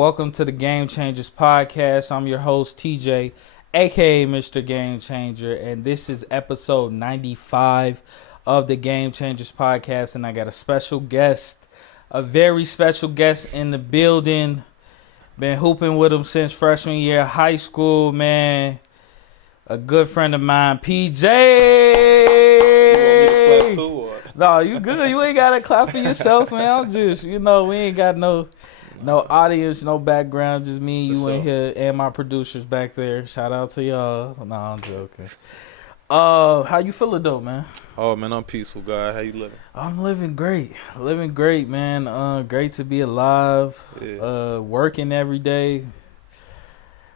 Welcome to the Game Changers Podcast. I'm your host, TJ, aka Mr. Game Changer, and this is episode 95 of the Game Changers Podcast. And I got a special guest, a very special guest in the building. Been hooping with him since freshman year of high school, man. A good friend of mine, PJ. You want me to clap too, or? No, you good. You ain't got to clap for yourself, man. I'm just, we ain't got no audience, no background, just me, you in here, and my producers back there. Shout out to y'all. No, I'm joking. How you feeling though, man? Oh man, I'm peaceful, guy. How you living? I'm living great. Living great, man. Great to be alive. Yeah. Working every day.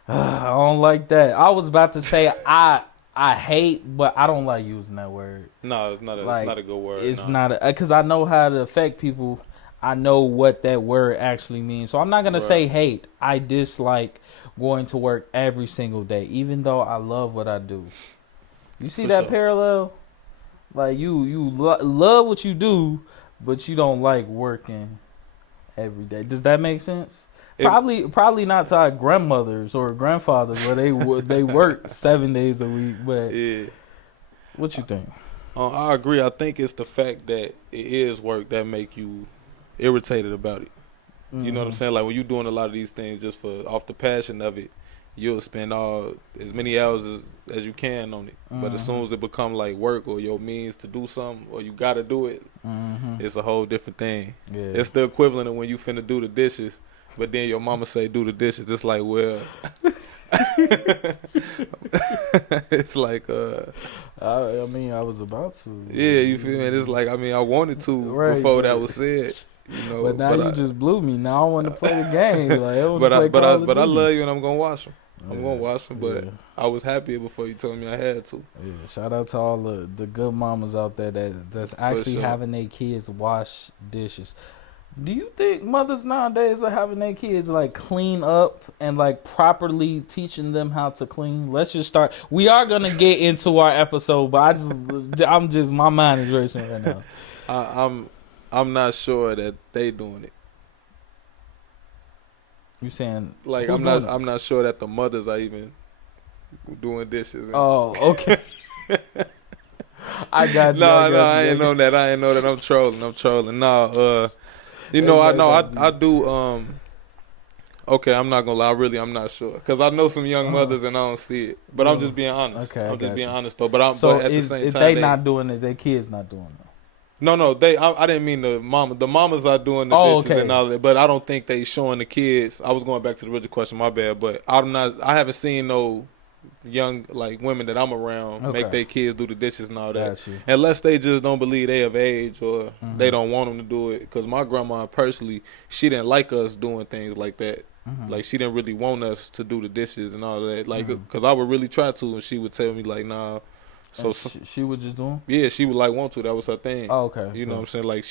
I don't like that. I was about to say I hate, but I don't like using that word. No, it's not a good word. It's not because I know how to affect people. I know what that word actually means. So I'm not going to say hate. I dislike going to work every single day, even though I love what I do. You see that parallel? Like you love what you do, but you don't like working every day. Does that make sense? Probably not to our grandmothers or grandfathers where they work 7 days a week. But yeah, what you think? I agree. I think it's the fact that it is work that make you irritated about it. You know what I'm saying? Like when you're doing a lot of these things just for off the passion of it, you'll spend as many hours as you can on it. But as soon as it become like work or your means to do something or you gotta do it, it's a whole different thing. Yeah. It's the equivalent of when you finna do the dishes, but then your mama say do the dishes. It's like, well, it's like I mean, I was about to. Yeah, you feel me? It's like, I mean, I wanted to before that was said. You know, but now you just blew me. Now I want to play the game. Like, but I love you and I'm gonna watch them. I'm gonna watch them. But I was happier before you told me I had to. Yeah, shout out to all the good mamas out there that's actually having their kids wash dishes. Do you think mothers nowadays are having their kids like clean up and like properly teaching them how to clean? Let's just start. We are gonna get into our episode, but my mind is racing right now. I'm not sure that they doing it. You saying like I'm not sure that the mothers are even doing dishes. Oh, okay. I got you. I ain't know that. I'm trolling. No, I do. Okay, I'm not gonna lie. I'm not sure because I know some young mothers and I don't see it. But I'm just being honest. Okay, I'm just being you. honest though. But at the same time, if they not doing it, their kids not doing it. No, I didn't mean the mama. The mamas are doing the dishes and all that, but I don't think they showing the kids. I was going back to the original question, my bad, but I haven't seen no young like women that I'm around make their kids do the dishes and all that, unless they just don't believe they of age or they don't want them to do it. Because my grandma personally, she didn't like us doing things like that. Like she didn't really want us to do the dishes and all that. Like because I would really try to, and she would tell me like, nah. So she would just do them? Yeah, she would like want to. That was her thing. Oh, okay. You know what I'm saying? Like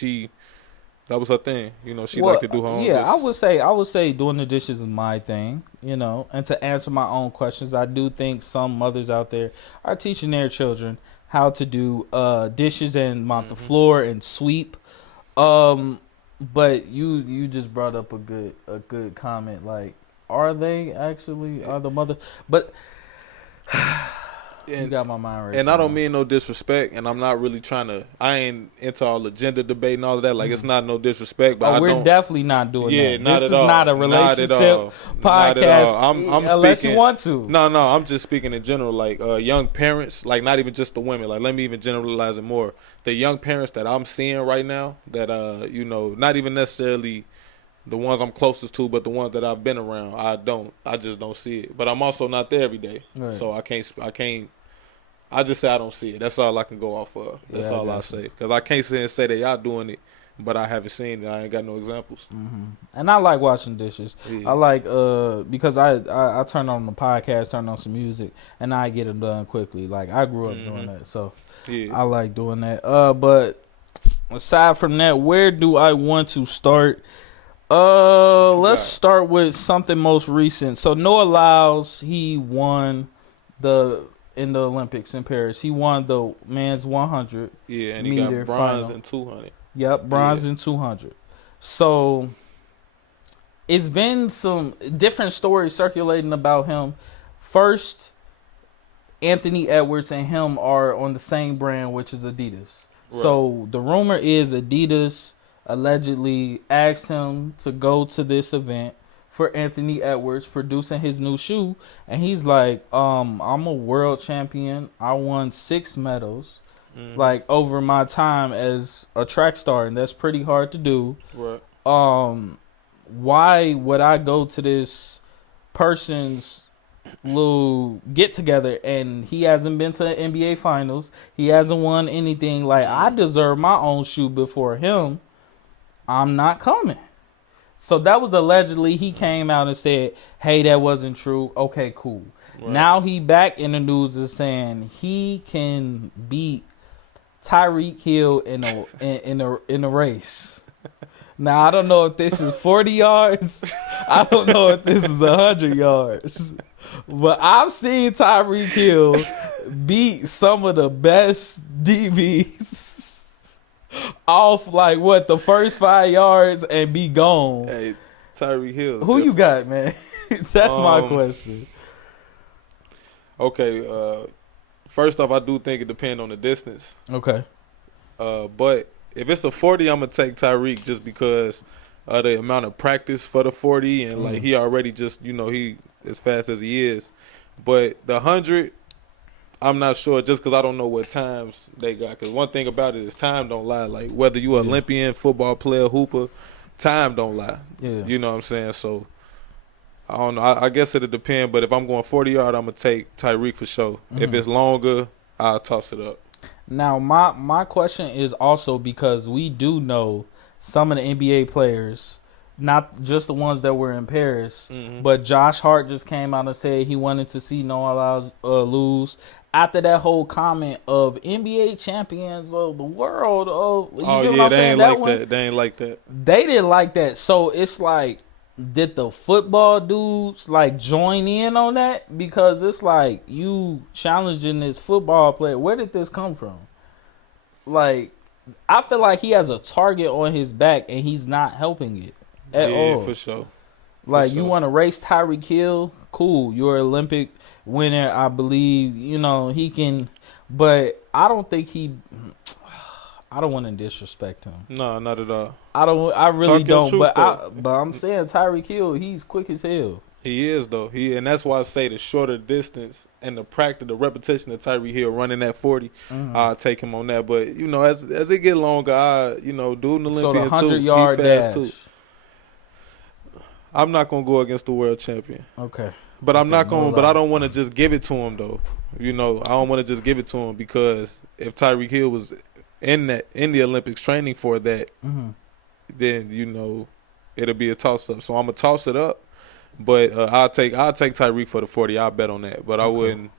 that was her thing. You know, she liked to do her own dishes. I would say doing the dishes is my thing, you know. And to answer my own questions, I do think some mothers out there are teaching their children how to do dishes and mop the floor and sweep. But you just brought up a good comment. Like, are the mother? But you got my mind right. And I don't mean no disrespect, and I'm not really I ain't into all the gender debate and all of that. Like, it's not no disrespect, but we're definitely not doing that. Yeah, not this at all. This is not a relationship podcast. Not at all. I'm unless speaking, you want to. No, I'm just speaking in general. Like, young parents, like not even just the women. Like, let me even generalize it more. The young parents that I'm seeing right now, that not even necessarily the ones I'm closest to, but the ones that I've been around, I just don't see it. But I'm also not there every day, so I can't. I just say I don't see it. That's all I can go off of. That's all I say. Because I can't sit and say that y'all doing it, but I haven't seen it. I ain't got no examples. And I like washing dishes. Yeah. I like because I turn on the podcast, turn on some music, and I get it done quickly. Like I grew up doing that, so I like doing that. But aside from that, where do I want to start? Let's start with something most recent. So Noah Lyles, he won in the Olympics in Paris. He won the men's 100. Yeah, and he got bronze and 200. Yep, bronze and 200. So it's been some different stories circulating about him. First, Anthony Edwards and him are on the same brand, which is Adidas. Right. So the rumor is Adidas allegedly asked him to go to this event for Anthony Edwards producing his new shoe, and he's like, I'm a world champion. I won 6 medals, like over my time as a track star, and that's pretty hard to do. Right. Why would I go to this person's little get together and he hasn't been to the NBA finals? He hasn't won anything. Like, I deserve my own shoe before him. I'm not coming. So that was allegedly, he came out and said, hey, that wasn't true. Okay, cool. Right. Now he back in the news is saying he can beat Tyreek Hill in a race. Now, I don't know if this is 40 yards. I don't know if this is 100 yards. But I've seen Tyreek Hill beat some of the best DBs off, like, the first 5 yards and be gone. Hey, Tyreek Hill. Who you got, man? That's my question. Okay, first off, I do think it depends on the distance. Okay. But if it's a 40, I'm going to take Tyreek just because of the amount of practice for the 40 and, like, he already just, he as fast as he is. But the 100, I'm not sure just because I don't know what times they got. Because one thing about it is time don't lie. Like, whether you an Olympian, football player, hooper, time don't lie. Yeah. You know what I'm saying? So, I don't know. I guess it'll depend. But if I'm going 40 yard, I'm going to take Tyreek for sure. If it's longer, I'll toss it up. Now, my question is also because we do know some of the NBA players, not just the ones that were in Paris, but Josh Hart just came out and said he wanted to see Noah Lyles lose after that whole comment of NBA champions of the world. They ain't like that. They ain't like that. They didn't like that. So it's like, did the football dudes like join in on that? Because it's like, you challenging this football player. Where did this come from? Like, I feel like he has a target on his back and he's not helping it at all. Yeah, for sure. Like, you want to race Tyreek Hill? Cool. You're an Olympic winner, I believe. He can. But I don't think I don't want to disrespect him. No, not at all. I really don't. But I'm saying Tyreek Hill, he's quick as hell. He is though. And that's why I say the shorter distance and the practice, the repetition of Tyreek Hill running that 40, I'll take him on that. But as it get longer, dude, an Olympian so the 100-yard dash too. I'm not gonna go against the world champion. Okay. But I'm not gonna. But I don't want to just give it to him though. I don't want to just give it to him because if Tyreek Hill was in the Olympics training for that, then it'll be a toss up. So I'm gonna toss it up, but I'll take Tyreek for the 40. I'll bet on that, but I wouldn't.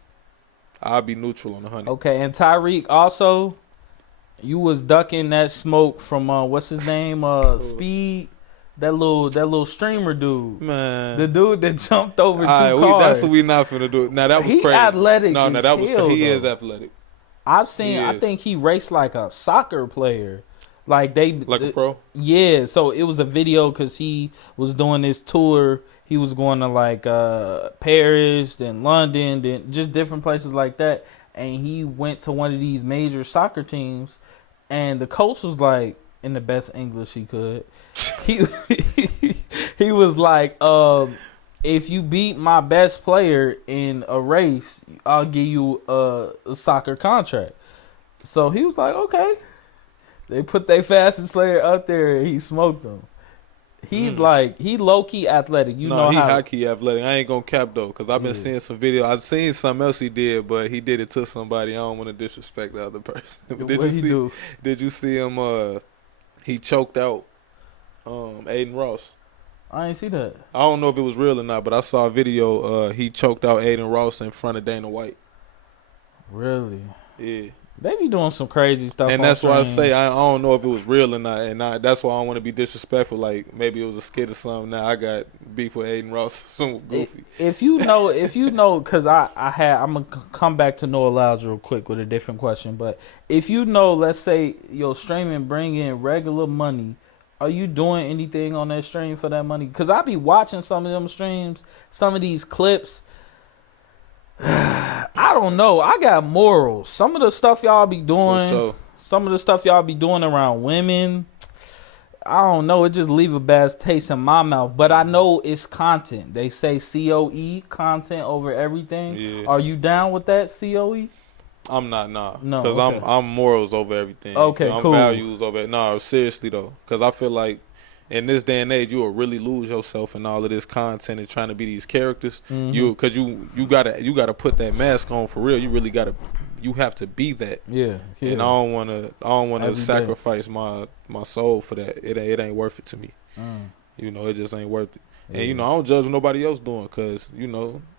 I'll be neutral on the 100. Okay, and Tyreek also, you was ducking that smoke from what's his name? Speed. That little streamer dude, man, the dude that jumped over two cars. That's what we not finna do. Now that was crazy. Athletic. No, that was crazy. He is athletic. I've seen. I think he raced like a soccer player, like a pro. Yeah. So it was a video because he was doing this tour. He was going to like Paris, then London, then just different places like that. And he went to one of these major soccer teams, and the coach was like, in the best English he could, he was like, if you beat my best player in a race, I'll give you a soccer contract. So he was like, okay. They put their fastest player up there and he smoked them. He's like, he low-key athletic. He high-key athletic. I ain't going to cap, though, because I've been seeing some video. I've seen something else he did, but he did it to somebody. I don't want to disrespect the other person. But did you see him, he choked out Aiden Ross? I ain't see that. I don't know if it was real or not, but I saw a video. He choked out Aiden Ross in front of Dana White. Really? Yeah. They be doing some crazy stuff. And that's why I say I don't know if it was real or not. And that's why I don't want to be disrespectful. Like, maybe it was a skit or something. Now I got beef with Aiden Ross. Some goofy. If you know, because I'm going to come back to Noah Lyles real quick with a different question. But if let's say your streaming bring in regular money, Are you doing anything on that stream for that money? Because I be watching some of them streams, some of these clips. I don't know. I got morals. Some of the stuff y'all be doing, some of the stuff y'all be doing around women, I don't know. It just leave a bad taste in my mouth. But I know it's content. They say COE, content over everything. Yeah. Are you down with that, COE? I'm not, nah. No, because I'm morals over everything. Okay, I'm cool. Values over it. No, seriously though, because I feel like in this day and age, you will really lose yourself in all of this content and trying to be these characters. Mm-hmm. Because you gotta put that mask on for real. You have to be that. Yeah. And I don't wanna sacrifice my soul for that. It ain't worth it to me. It just ain't worth it. Yeah. And I don't judge what nobody else doing, because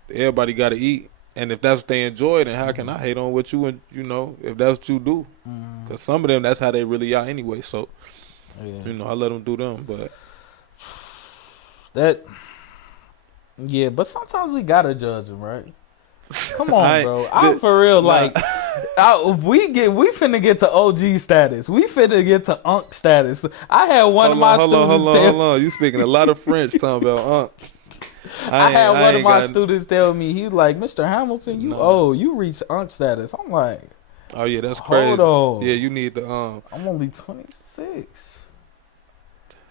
everybody gotta eat. And if that's what they enjoy, then how can I hate on what you, if that's what you do? Because some of them, that's how they really are anyway. So, I let them do them. But but sometimes we got to judge them, right? Come on, bro. I'm for real. Like, we finna get to OG status. We finna get to Unc status. I had one of my students. Hold on. You speaking a lot of French talking about Unc. I had one of my students tell me, he like, Mr. Hamilton, you reached Unc status. I'm like, oh yeah, that's crazy. Hold on. Yeah, you need to I'm only 26.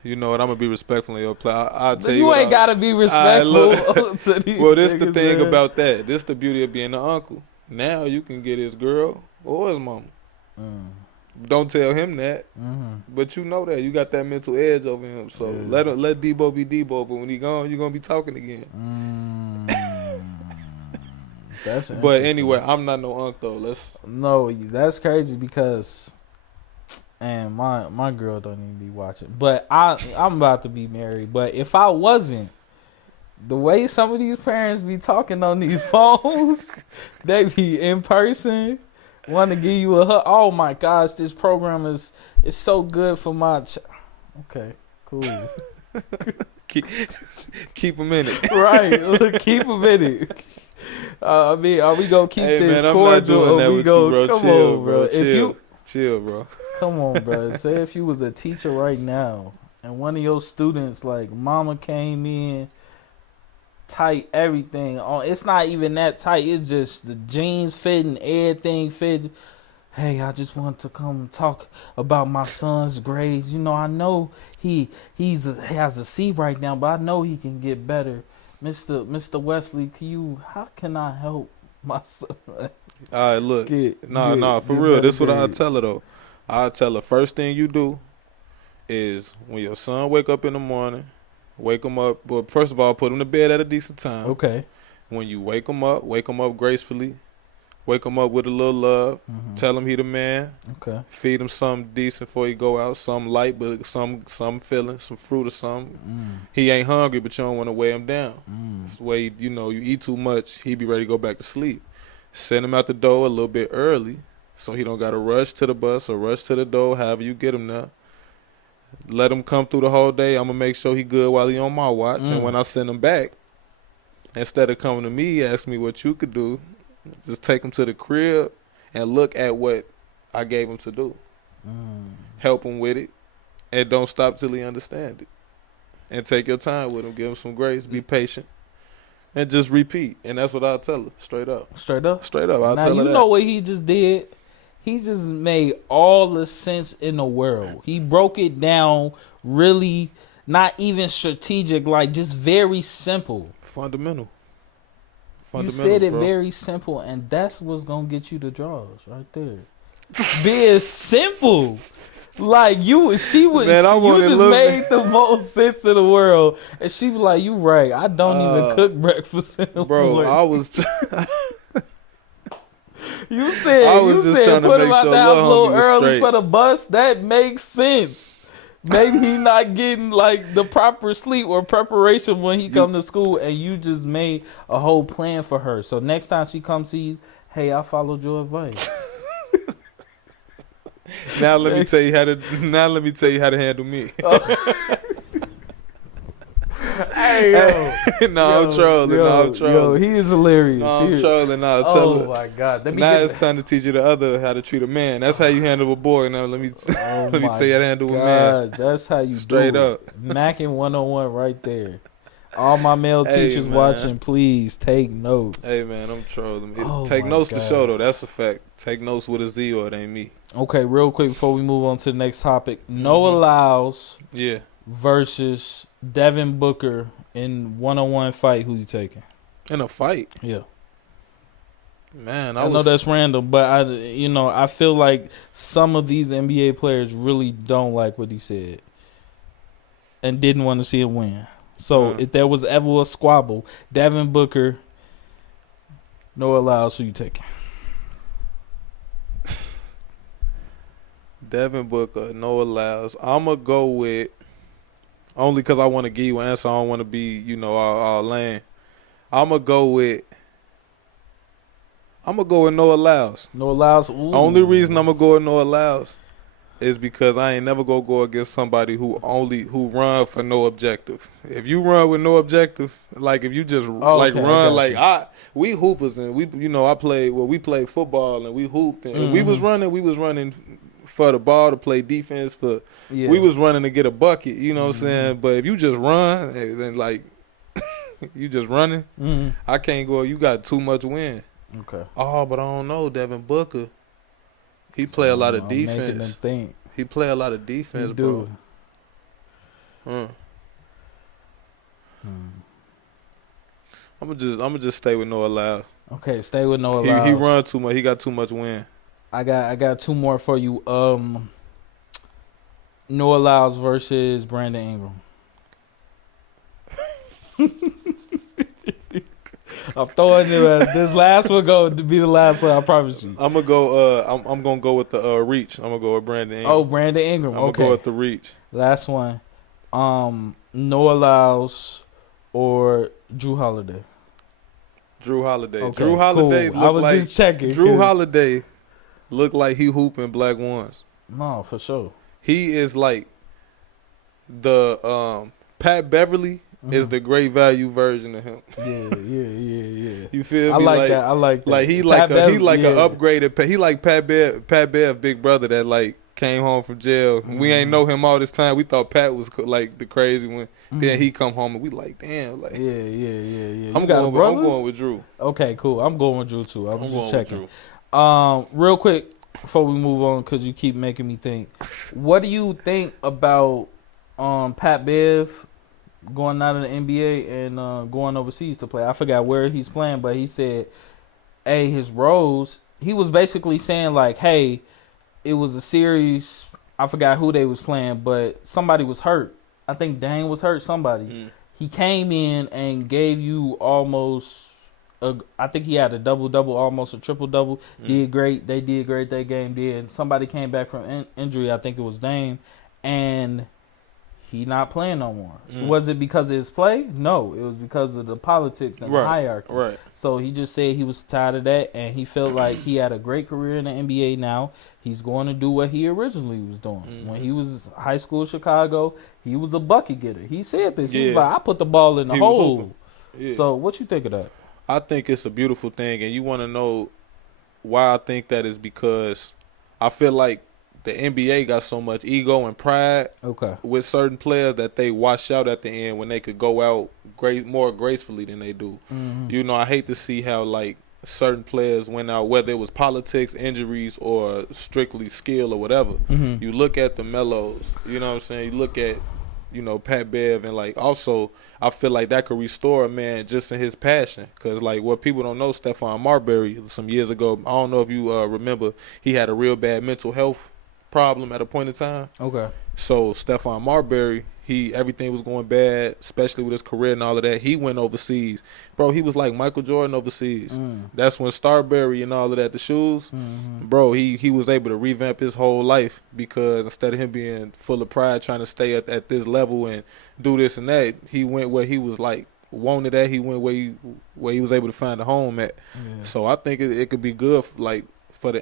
You know what? I'm gonna be respectful in your play. I'll tell you ain't gotta be respectful to these. Well, this the thing about that. This the beauty of being an uncle. Now you can get his girl or his mama. Don't tell him that, but you know that you got that mental edge over him. So let Debo be Debo, but when he gone, you're gonna be talking again. That's but anyway, I'm not no uncle though. No, that's crazy because, and my girl don't even be watching. But I'm about to be married. But if I wasn't, the way some of these parents be talking on these phones, they be in person. Want to give you a hug. Oh my gosh, this program is so good for my okay, cool. keep them in it. Right, keep them in it. I mean, are we gonna keep this man, cordial? I'm not doing that with you, bro. Come chill, on, bro. Chill, bro. Come on, bro. Say if you was a teacher right now and one of your students, like mama came in, tight, everything on. It's not even that tight. It's just the jeans fitting, everything fitting. Hey, I just want to come talk about my son's grades. I know he has a C right now, but I know he can get better. Mr. Wesley, how can I help my son? All right, look. For real. This is what I tell her though. I tell her first thing you do is when your son wake up in the morning. Wake him up. But first of all, put him to bed at a decent time. Okay. When you wake him up gracefully. Wake him up with a little love. Tell him he the man. Okay. Feed him something decent before he go out. Something light, but some filling, some fruit or something. He ain't hungry, but you don't want to weigh him down. That's the way, you eat too much, he be ready to go back to sleep. Send him out the door a little bit early so he don't got to rush to the bus or rush to the door, however you get him there. Let him come through the whole day. I'm going to make sure he good while he on my watch. And when I send him back, instead of coming to me, ask me what you could do, just take him to the crib and look at what I gave him to do. Help him with it. And don't stop till he understands it. And take your time with him. Give him some grace. Be patient. And just repeat. And that's what I'll tell her. Straight up. Straight up? Straight up. I'll now, tell her you that. know what he just did? He just made all the sense in the world. He broke it down really, not even strategic, like just very simple. Fundamental. You said it very simple, and that's what's going to get you the draws right there. Being simple. Like, you just made the most sense in the world. And she was like, you right. I don't even cook breakfast anymore. Bro, I was... You said put him out the house a little early for the bus. That makes sense. Maybe he not getting like the proper sleep or preparation when he come to school, and you just made a whole plan for her. So next time she comes to you, hey, I followed your advice. Now let me tell you how to handle me. Hey, I'm trolling. Yo, he is hilarious. No, I'm trolling. Oh my God. Now it's time to teach you the other how to treat a man. That's how you handle a boy. Now let me tell you how to handle a man. That's how you straight do up. Macking 101 right there. All my male teachers watching, please take notes. Hey man, I'm trolling. Take notes for sure though. That's a fact. Take notes with a Z or it ain't me. Okay, real quick before we move on to the next topic, Noah Lyles versus Devin Booker in one-on-one fight. Who you taking? In a fight? Yeah. Man, I know that's random, but I feel like some of these NBA players really don't like what he said and didn't want to see him win. So if there was ever a squabble, Devin Booker, Noah Lyles, who you taking? Devin Booker, Noah Lyles. I'm going to go with, only because I want to give you an answer. I don't want to be, all lame. I'm going to go with Noah Lyles. Noah Lyles? Ooh. Only reason I'm going to go with Noah Lyles is because I ain't never going to go against somebody who run for no objective. If you run with no objective, like if you just run, we hoopers and we played football and we hooped and we was running for the ball to play defense we was running to get a bucket, you know what I'm saying? But if you just run and like you just running, I can't go. You got too much wind. Okay. Oh, but I don't know. Devin Booker, he play a lot of defense. He play a lot of defense, bro. I'm gonna just stay with Noah Lyles. Okay, stay with Noah Lyles. He run too much. He got too much wind. I got two more for you. Noah Lyles versus Brandon Ingram. I'm throwing it. This last one going to be the last one. I promise you. I'm gonna go. I'm gonna go with the reach. I'm gonna go with Brandon Ingram. Oh, Brandon Ingram. I'm gonna go with the reach. Last one. Noah Lyles or Drew Holiday. Drew Holiday. Okay, Drew Holiday. Cool. I was just checking. Drew Holiday looked like he hooping black ones. No, for sure. He is like the Pat Beverly is the great value version of him. Yeah. You feel me? I like that. I like that. Like he like an upgraded. He like Pat Bev big brother that like came home from jail. We ain't know him all this time. We thought Pat was like the crazy one. Then he come home and we like, damn, like yeah. I'm going with Drew. Okay, cool. I'm going with Drew too. I'm just checking. Real quick before we move on, because you keep making me think. What do you think about Pat Bev going out of the NBA and going overseas to play? I forgot where he's playing, but he said, hey, his roles, he was basically saying like, hey, it was a series. I forgot who they was playing, but somebody was hurt. I think Dane was hurt, somebody. He came in and gave you almost, I think he had a double-double, almost a triple-double. Did great. They did great that game. Did. Somebody came back from injury. I think it was Dame. And he not playing no more. Was it because of his play? No, it was because of the politics and the hierarchy. Right. So he just said he was tired of that, and he felt like he had a great career in the NBA now. He's going to do what he originally was doing. When he was high school in Chicago, he was a bucket getter. He said this. He was like, I put the ball in the hole. So what you think of that? I think it's a beautiful thing, and you want to know why I think that is because I feel like the NBA got so much ego and pride with certain players that they wash out at the end when they could go out more gracefully than they do. I hate to see how like certain players went out, whether it was politics, injuries, or strictly skill or whatever. You look at the Melos, you know what I'm saying? You look at, Pat Bev, and like also I feel like that could restore a man just in his passion. Because like what people don't know, Stephon Marbury some years ago, I don't know if you remember, he had a real bad mental health problem at a point in time. Okay. So Stephon Marbury, everything was going bad, especially with his career and all of that. He went overseas. Bro, he was like Michael Jordan overseas. That's when Starbury and all of that, the shoes, bro, he was able to revamp his whole life because instead of him being full of pride trying to stay at this level and do this and that, he went where he was like wanted at. He went where he was able to find a home at. So I think it could be good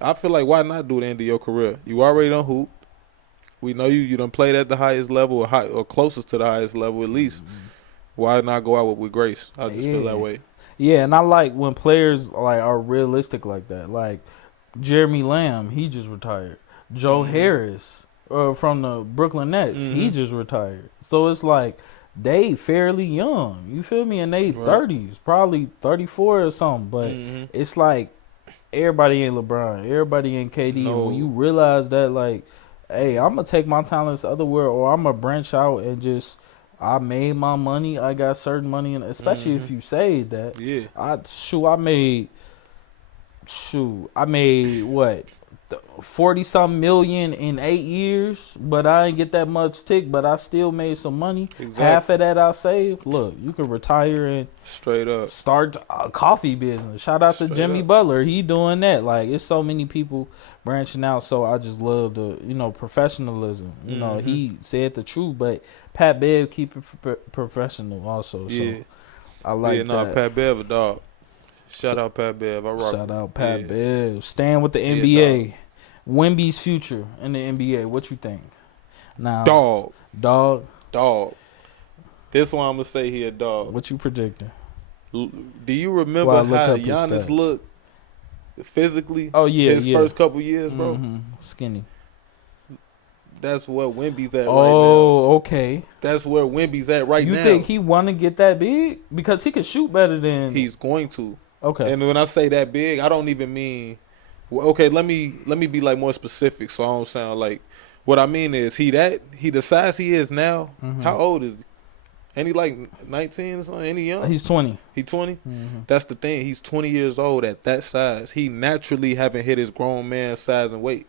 I feel like why not do the end of your career? You already done hoop. We know you done played at the highest level or closest to the highest level at least. Why not go out with grace? I just feel that way. Yeah, and I like when players like are realistic like that. Like Jeremy Lamb, he just retired. Joe Harris from the Brooklyn Nets, he just retired. So it's like they fairly young. You feel me? In their 30s, probably 34 or something. But it's like everybody ain't LeBron. Everybody ain't KD. No. And when you realize that, like, hey, I'm going to take my talents otherwhere, or I'm going to branch out and just, I made my money. I got certain money, and especially if you say that. Yeah. I made what? 40-something million in 8 years, but I didn't get that much tick, but I still made some money. Exactly. Half of that I saved. Look, you can retire and straight up start a coffee business. Shout out to Jimmy Butler. He doing that. Like, it's so many people branching out. So I just love the, professionalism. You know, he said the truth, but Pat Bev keep it professional also. So I like that. Pat Bev a dog. Shout out Pat Bev. Shout out Pat Bev. Staying with the NBA. Wemby's future in the NBA. What you think? Now, dog. This one I'm gonna say he a dog. What you predicting? Do you remember how Giannis looked physically? Oh yeah, his first couple years, bro. Skinny. That's where Wemby's at right now. Oh, okay. That's where Wemby's at right now. You think he want to get that big because he can shoot better than? He's going to. Okay. And when I say that big, I don't even mean. Well, okay, let me be like more specific, so I don't sound like. What I mean is he the size he is now. How old is he? Ain't he like 19 or something? Ain't he young? He's 20. He 20. That's the thing. He's 20 years old at that size. He naturally haven't hit his grown man size and weight.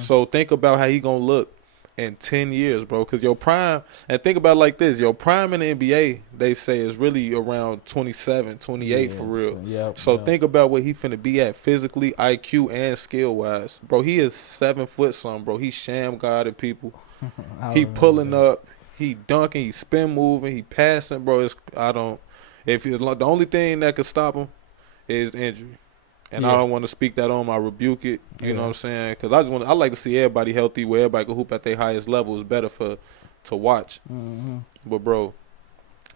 So think about how he gonna look in 10 years, bro. Because your prime, and think about it like this, your prime in the NBA, they say, is really around 27, 28 for real. So think about what he finna be at physically, IQ, and skill-wise. Bro, he is 7 foot something, bro. He sham guarding people. He pulling up. He dunking. He spin moving. He passing, bro. The only thing that could stop him is injury. And I don't want to speak that on. I rebuke it. You know what I'm saying? Because I like to see everybody healthy, where everybody can hoop at their highest level. Is better to watch. But bro,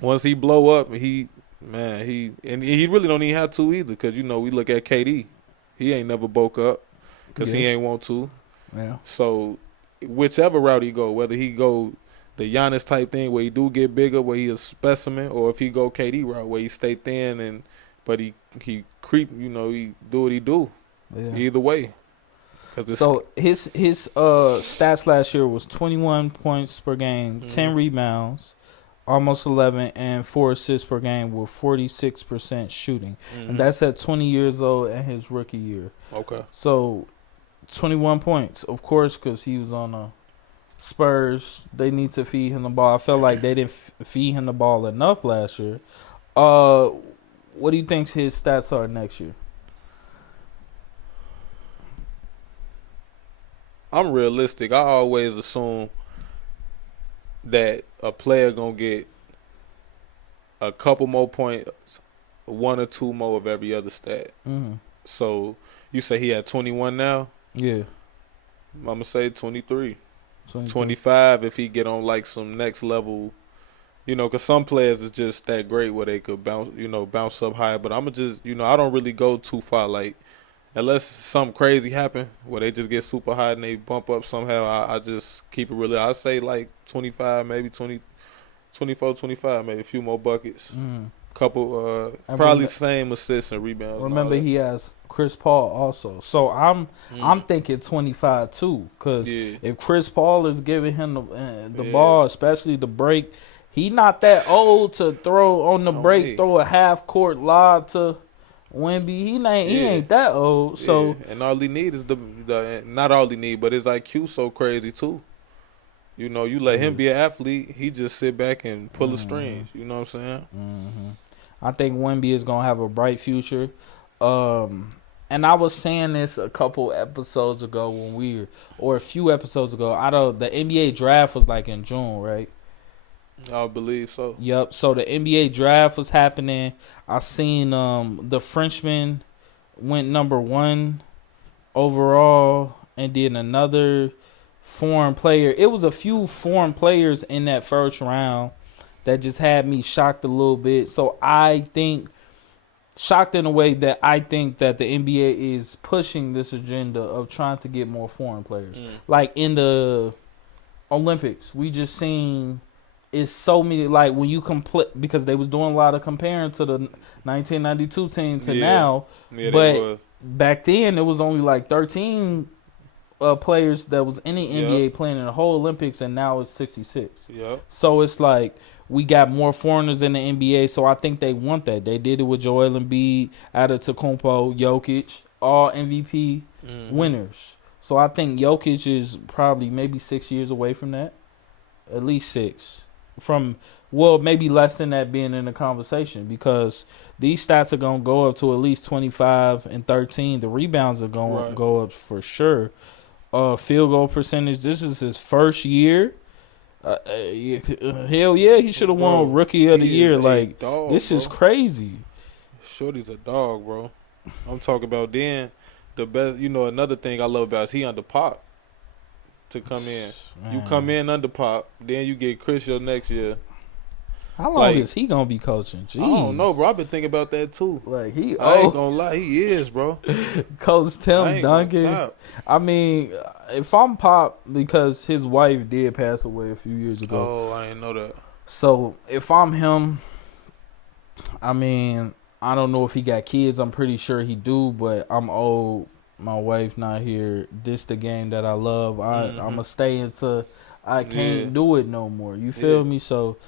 once he blow up, he really don't even have to either. Because we look at KD, he ain't never woke up because he ain't want to. Yeah. So whichever route he go, whether he go the Giannis type thing where he do get bigger, where he a specimen, or if he go KD route where he stay thin but he creep, he do what he do. Yeah. Either way. So his stats last year was 21 points per game, 10 rebounds, almost 11, and 4 assists per game with 46% shooting. And that's at 20 years old and his rookie year. Okay. So 21 points, of course, because he was on the Spurs. They need to feed him the ball. I felt like they didn't feed him the ball enough last year. What do you think his stats are next year? I'm realistic. I always assume that a player gonna get a couple more points, 1 or 2 more of every other stat. So you say he had 21 now? Yeah. I'm gonna say 23. 25 if he get on like some next level. Because some players is just that great where they could bounce up high. But I'm going to just, I don't really go too far. Like, unless something crazy happen where they just get super high and they bump up somehow, I just keep it really. I say like 25, maybe 20, 24, 25, maybe a few more buckets. Couple, probably same assists and rebounds. Remember, he has Chris Paul also. So I'm thinking 25 too. Because if Chris Paul is giving him the ball, especially the break, he not that old to throw on the break, throw a half court lob to Wemby. He ain't that old. So and all he need is not all he need, but his IQ so crazy too. You let him be an athlete, he just sit back and pull the strings. You know what I'm saying? I think Wemby is gonna have a bright future. And I was saying this a couple episodes ago or a few episodes ago. The NBA draft was like in June, right? I believe so. Yep. So the NBA draft was happening. I seen the Frenchman went number 1 overall, and then another foreign player. It was a few foreign players in that first round that just had me shocked a little bit. So I think shocked in a way that I think that the NBA is pushing this agenda of trying to get more foreign players. Like in the Olympics, we just seen it's so many, like when you complete, because they was doing a lot of comparing to the 1992 team to now, but back then it was only like 13 players that was in the NBA playing in the whole Olympics, and now it's 66. So it's like we got more foreigners in the NBA, so I think they want that. They did it with Joel Embiid, Antetokounmpo, Jokic, all MVP winners. So I think Jokic is probably maybe 6 years away from that, at least 6. From, well, maybe less than that being in the conversation, because these stats are going to go up to at least 25 and 13. The rebounds are going to go up for sure. Field goal percentage, this is his first year. Hell yeah, he should have won Rookie of the Year. Like, dog, this is crazy. Shorty's a dog, bro. I'm talking about then the best. You know, another thing I love about is he under Pop to come in. Man. You come in under Pop, then you get Chris your next year. How long is he gonna be coaching? Jeez. I don't know, bro. I've been thinking about that too. Like I ain't gonna lie, he is, bro. Coach Tim Duncan. I mean, if I'm Pop, because his wife did pass away a few years ago. Oh, I didn't know that. So if I'm him, I mean, I don't know if he got kids. I'm pretty sure he do, but I'm old. My wife not here. This the game that I love. I'm gonna stay until I can't do it no more. You feel me? So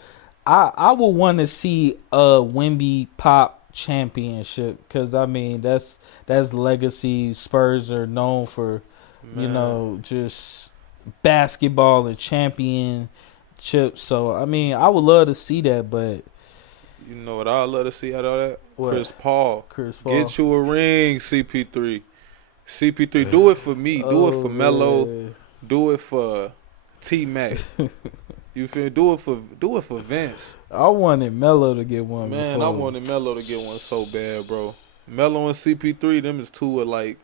I would want to see a Wemby Pop championship, because I mean that's legacy. Spurs are known for, you know, just basketball and championships. So I mean, I would love to see that, but you know what I love to see out of that? What? Chris Paul. Get you a ring, CP3. CP3, do it for me. Do it for Melo. Man. Do it for T-Mac. You feel me? Do it for Vince. I wanted Melo to get one. Man, before. I wanted Melo to get one so bad, bro. Melo and CP3, them is two of like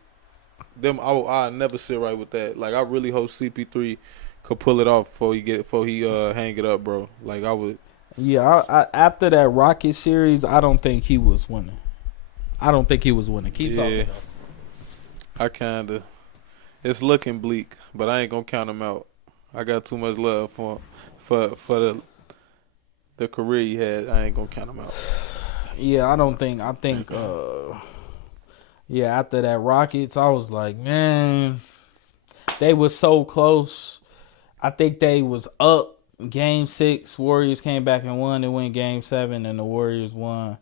them. I never sit right with that. Like, I really hope CP3 could pull it off before he hang it up, bro. Like, I would. Yeah, I after that Rocket series, I don't think he was winning. Keep talking. It's looking bleak, but I ain't gonna count him out. I got too much love for the career he had. I ain't gonna count him out. Yeah, I think after that Rockets, I was like, man, they were so close. I think they was up Game 6. Warriors came back and won. They went Game 7, and the Warriors won.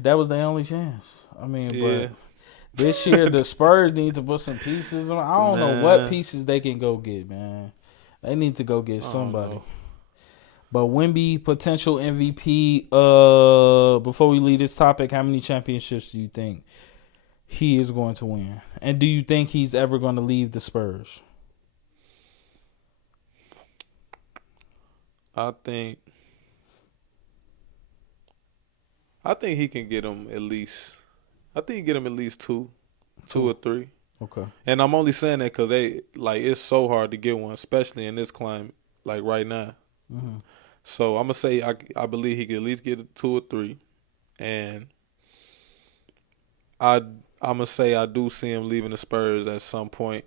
That was their only chance. I mean, but this year the Spurs need to put some pieces on. I don't know what pieces they can go get, man. They need to go get somebody. But Wemby, potential MVP. Before we leave this topic, how many championships do you think he is going to win? And do you think he's ever going to leave the Spurs? I think he can get him at least. I think he get him at least two or three. Okay. And I'm only saying that because it's so hard to get one, especially in this climate, like right now. Mm-hmm. So I'm gonna say I believe he can at least get 2 or 3, and I'm gonna say I do see him leaving the Spurs at some point.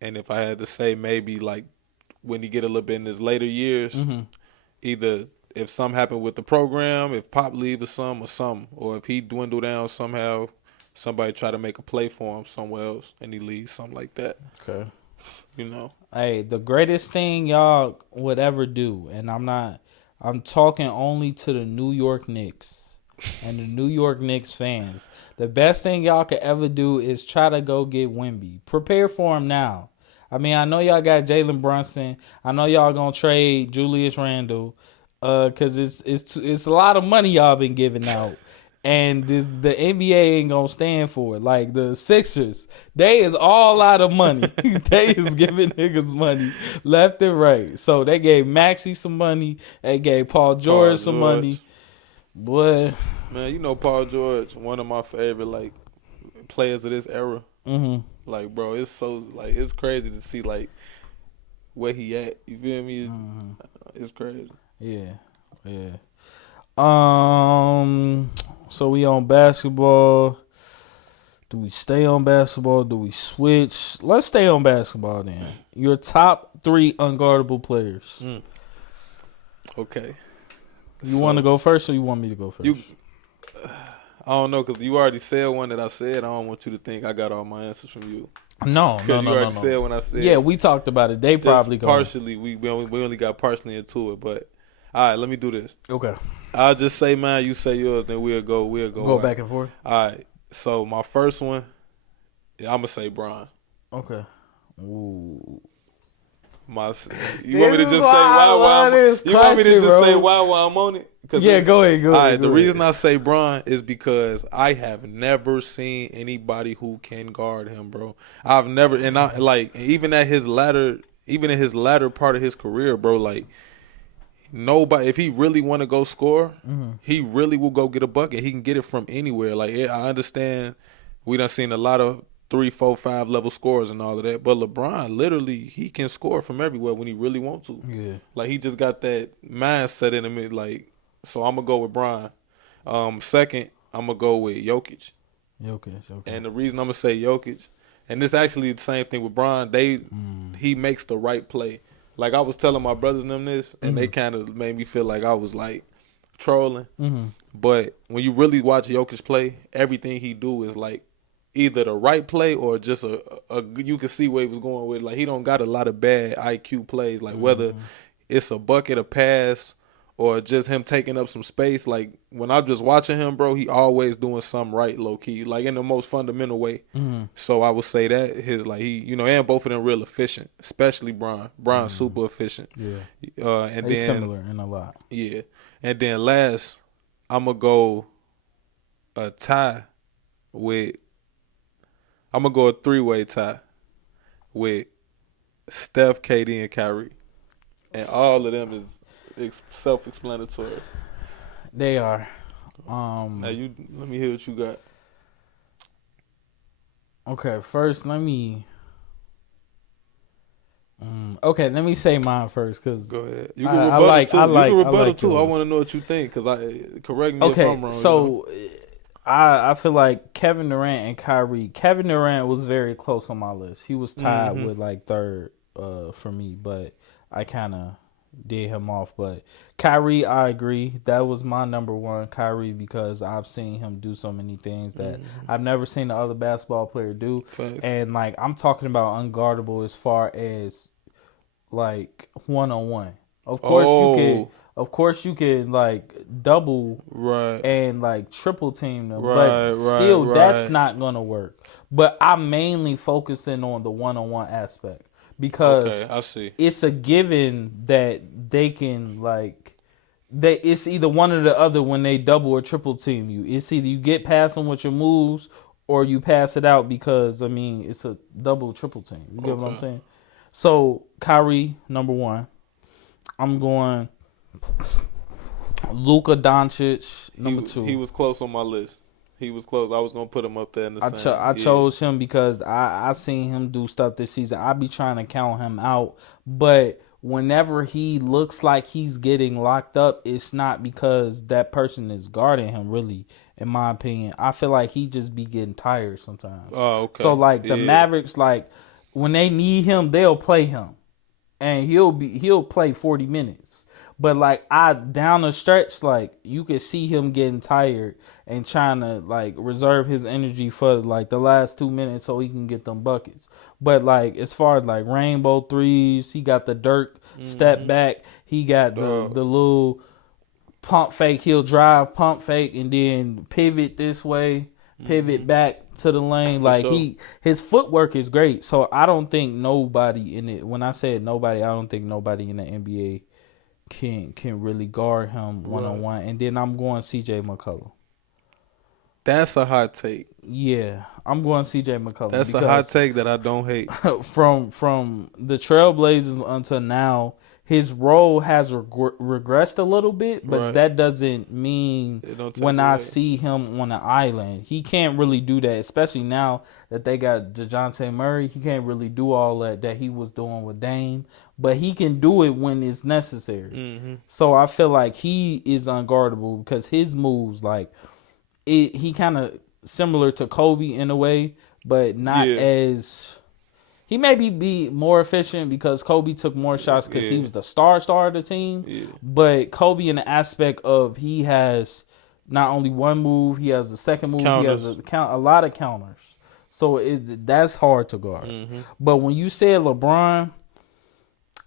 And if I had to say, maybe like when he get a little bit in his later years, either if something happened with the program, if Pop leave or something, or if he dwindle down somehow, somebody try to make a play for him somewhere else and he leaves, something like that. Okay. You know. Hey, the greatest thing y'all would ever do, and I'm talking only to the New York Knicks and the New York Knicks fans. The best thing y'all could ever do is try to go get Wemby. Prepare for him now. I mean, I know y'all got Jalen Brunson. I know y'all gonna trade Julius Randle, cause it's a lot of money y'all been giving out. And the NBA ain't gonna stand for it. Like the Sixers, they is all out of money. They is giving niggas money left and right. So they gave Maxey some money. They gave Paul George some money. Boy, man, you know Paul George, one of my favorite like players of this era. Mm-hmm. Like, bro, it's so like it's crazy to see like where he at. You feel me? Mm-hmm. It's crazy. Yeah. So we on basketball. Do we stay on basketball? Do we switch? Let's stay on basketball then. Your top 3 unguardable players. Okay. You want to go first, or you want me to go first? I don't know, because you already said one that I said. I don't want you to think I got all my answers from you. No. You already said when I said. Yeah, we talked about it. They probably go. Partially. We only got partially into it, but all right. Let me do this. Okay. I'll just say mine. You say yours. Then we'll go back and forth. All right. So my first one, I'm gonna say Bron. Okay. Ooh. You want me to just say why? You want me to just say why I'm on it? Yeah, go ahead. All right, the reason I say Bron is because I have never seen anybody who can guard him, bro. I've never, and I like even in his latter part of his career, bro. Like nobody, if he really want to go score, he really will go get a bucket. He can get it from anywhere. Like I understand, we done seen a lot of 3, 4, 5 level scores and all of that. But LeBron, literally, he can score from everywhere when he really wants to. Yeah. Like, he just got that mindset in him. Like, so I'm going to go with Bron. Second, I'm going to go with Jokic. Okay. And the reason I'm going to say Jokic, and this actually the same thing with Bron, he makes the right play. Like, I was telling my brothers and them this, and they kind of made me feel like I was, like, trolling. But when you really watch Jokic play, everything he do is, like, either the right play or just a you can see where he was going with. Like, he don't got a lot of bad IQ plays. Like, whether it's a bucket, a pass, or just him taking up some space. Like, when I'm just watching him, bro, he always doing something right, low-key. Like, in the most fundamental way. So I would say that and both of them real efficient. Especially Bron. Bron's super efficient. Yeah. And they then similar in a lot. Yeah. And then last, I'm going to go a tie with... I'm going to go a 3-way tie with Steph, KD, and Kyrie. And all of them is self-explanatory. They are. Now, let me hear what you got. Okay, first, let me say mine first. Cause go ahead. You can rebuttal too. I want to know what you think, because correct me if I'm wrong. So... I feel like Kevin Durant and Kyrie. Kevin Durant was very close on my list. He was tied with like third for me, but I kind of did him off. But Kyrie, I agree. That was my number one, Kyrie, because I've seen him do so many things that I've never seen the other basketball player do. Fact. And like I'm talking about unguardable as far as like 1-on-1. Of course you could like double and like triple team them, but still that's not gonna work. But I'm mainly focusing on the 1-on-1 aspect because I see. It's a given that they can it's either one or the other when they double or triple team you. It's either you get past them with your moves or you pass it out because it's a double triple team. You get what I'm saying? So Kyrie, number 1. I'm going Luka Doncic, number 2. He was close on my list. He was close. I was going to put him up there in the same. I chose him because I seen him do stuff this season. I be trying to count him out. But whenever he looks like he's getting locked up, it's not because that person is guarding him, really, in my opinion. I feel like he just be getting tired sometimes. Oh, okay. So, the Mavericks, when they need him, they'll play him. And he'll play 40 minutes. But down the stretch, you could see him getting tired and trying to reserve his energy for the last 2 minutes so he can get them buckets. But as far as rainbow threes, he got the Dirk step back. He got the little pump fake. He'll drive, pump fake, and then pivot this way, pivot back to the lane. His footwork is great. So I don't think nobody in it. When I said nobody, I don't think nobody in the NBA can really guard him 1-on-1. And then I'm going CJ McCollum. That's a hot take. Yeah, I'm going CJ McCollum. That's a hot take that I don't hate. From the Trailblazers until now, his role has regressed a little bit, but that doesn't mean when I see him on the island, he can't really do that, especially now that they got DeJounte Murray. He can't really do all that he was doing with Dame, but he can do it when it's necessary. Mm-hmm. So I feel like he is unguardable because his moves, like, he kind of similar to Kobe in a way, but not as... He maybe be more efficient because Kobe took more shots because he was the star of the team. Yeah. But Kobe in the aspect of he has not only one move, he has the second move. Counters. He has a lot of counters. So that's hard to guard. Mm-hmm. But when you said LeBron,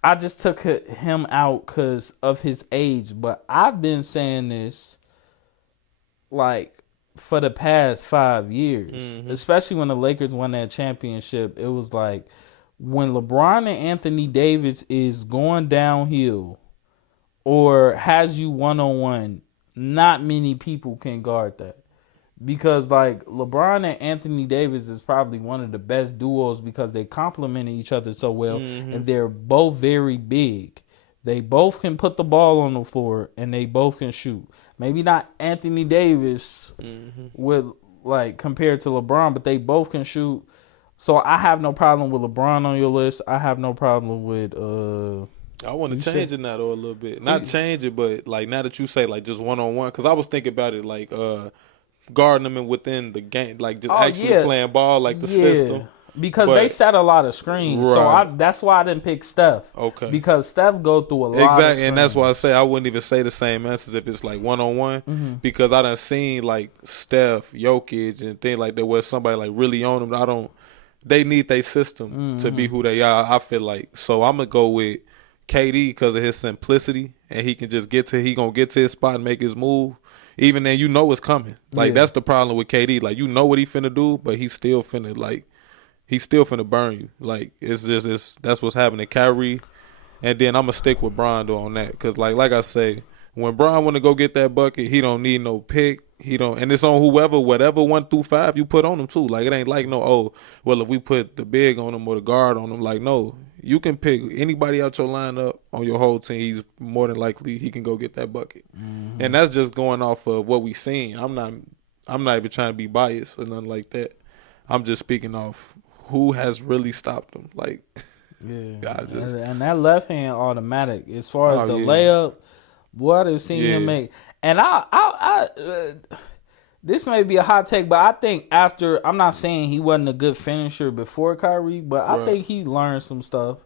I just took him out because of his age. But I've been saying this like for the past 5 years, especially when the Lakers won that championship. It was like when LeBron and Anthony Davis is going downhill or has you one-on-one, not many people can guard that. Because like LeBron and Anthony Davis is probably one of the best duos because they complement each other so well, and they're both very big. They both can put the ball on the floor and they both can shoot. Maybe not Anthony Davis with like compared to LeBron, but they both can shoot. So I have no problem with LeBron on your list. I have no problem with I want to change it now though a little bit. Not change it, but like now that you say like just one-on-one, because I was thinking about it like guarding them within the game, like just actually playing ball, like the system. Because they set a lot of screens, so that's why I didn't pick Steph. Okay. Because Steph go through a lot of screens. And that's why I say I wouldn't even say the same answers if it's like one-on-one, because I done seen like Steph, Jokic, and things like that where somebody like really on them. They need their system to be who they are, I feel like. So I'm going to go with KD because of his simplicity, and he can just he going to get to his spot and make his move. Even then, you know it's coming. Like, that's the problem with KD. Like, you know what he finna do, but he's still finna burn you. Like, that's what's happening. Kyrie, and then I'm going to stick with Bron, though, on that. Because, like I say, when Bron want to go get that bucket, he don't need no pick. And it's on whatever 1 through 5 you put on him, too. Like, it ain't like if we put the big on him or the guard on him. Like, no. You can pick anybody out your lineup on your whole team. He's more than likely he can go get that bucket. And that's just going off of what we seen. I'm not even trying to be biased or nothing like that. I'm just speaking off who has really stopped him. Like, and that left hand automatic. As far as the layup, what I've seen him make. And I this may be a hot take, but I think I'm not saying he wasn't a good finisher before Kyrie, but I think he learned some stuff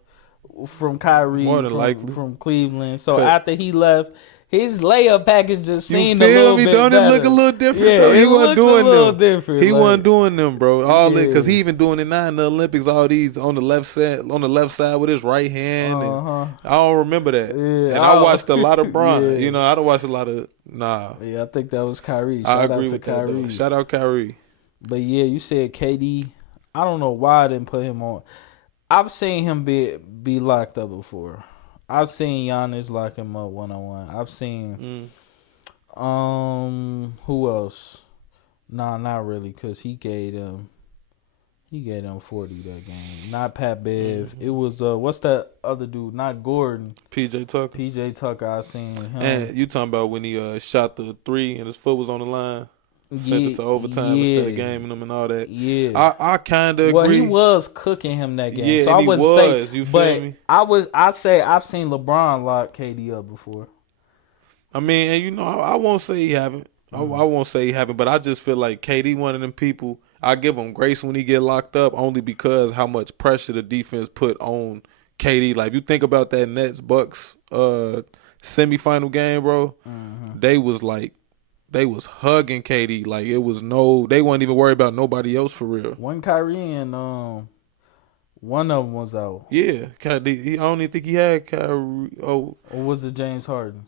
from Kyrie, from Cleveland. So after he left, his layup package just seemed a little bit better. Don't it look a little different, though? He wasn't doing them. He wasn't doing them, bro. Because he even doing it now in the Olympics, all these on the left side with his right hand. And I don't remember that. Yeah, and I watched a lot of Bron. You know, I don't watch a lot of Yeah, I think that was Kyrie. Shout out to Kyrie. Shout out Kyrie. But yeah, you said KD. I don't know why I didn't put him on. I've seen him be locked up before. I've seen Giannis lock him up one-on-one. I've seen who else? Nah, not really, because he gave them 40 that game. Not Pat Bev. It was what's that other dude? Not Gordon. PJ Tucker. I seen him. And you talking about when he shot the 3 and his foot was on the line? Sent it to overtime instead of gaming them and all that. Yeah, I kind of agree. Well, he was cooking him that game, so I wouldn't say. You feel me? I'd say I've seen LeBron lock KD up before. I mean, and I won't say he haven't. I won't say he haven't, but I just feel like KD one of them people. I give him grace when he get locked up, only because how much pressure the defense put on KD. Like, if you think about that Nets-Bucks semifinal game, bro, they was hugging KD. Like, they wasn't even worried about nobody else for real. One Kyrie and one of them was out. Yeah, I don't even think he had Kyrie. Or was it James Harden?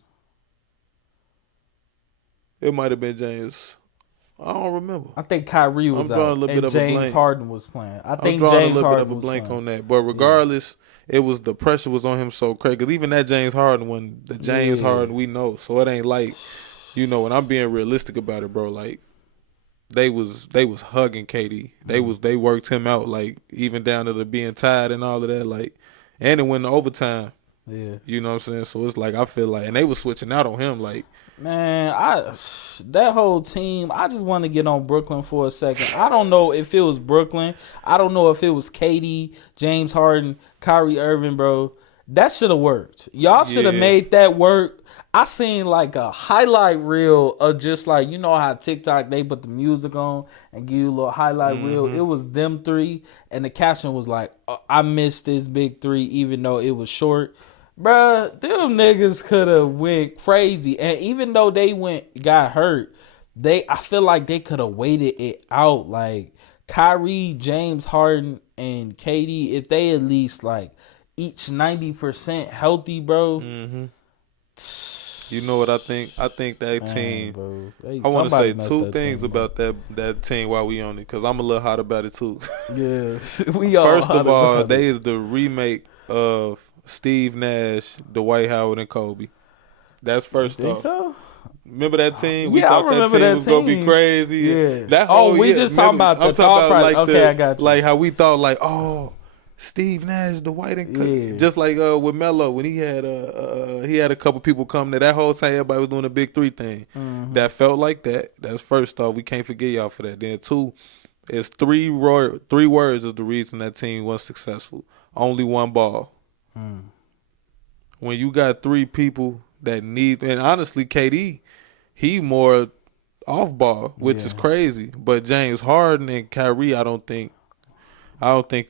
It might have been James. I don't remember. I think Kyrie was out and James Harden was playing. I think I'm drawing James a little Harden bit of a blank on that. But regardless, it was the pressure was on him so crazy. Because even that James Harden, when the James Harden we know, so it ain't like, when I'm being realistic about it, bro, like they was hugging KD. They worked him out, like even down to the being tired and all of that, like, and it went to overtime. Yeah. You know what I'm saying? So it's like I feel like, and they were switching out on him. Like, man, that whole team. I just want to get on Brooklyn for a second. I don't know if it was Brooklyn. I don't know if it was KD, James Harden, Kyrie Irving, bro. That should have worked. Y'all should have made that work. I seen like a highlight reel of just like, you know how TikTok, they put the music on and give you a little highlight reel. It was them three, and the caption was like, I missed this big three even though it was short. Bruh, them niggas could have went crazy. And even though they got hurt, I feel like they could have waited it out. Like Kyrie, James Harden, and KD, if they at least like each 90% healthy, bro. You know what I think? I think that team. Bro. I want to say two things about that team while we on it, because I'm a little hot about it too. Yeah, we all. First of all, they is the remake of Steve Nash, Dwight Howard, and Kobe. That's first off. So? Remember that team? We thought that team was gonna be crazy. Yeah. We just talking about the thought process. Okay, I got you. Like how we thought, like, Steve Nash, Dwight, and just like with Melo when he had a couple people come there. That whole time everybody was doing a big three thing. That felt like that. That's first off. We can't forget y'all for that. Then two, it's three words is the reason that team was successful. Only one ball. When you got three people that need, and honestly, KD, he more off ball, which is crazy. But James Harden and Kyrie, I don't think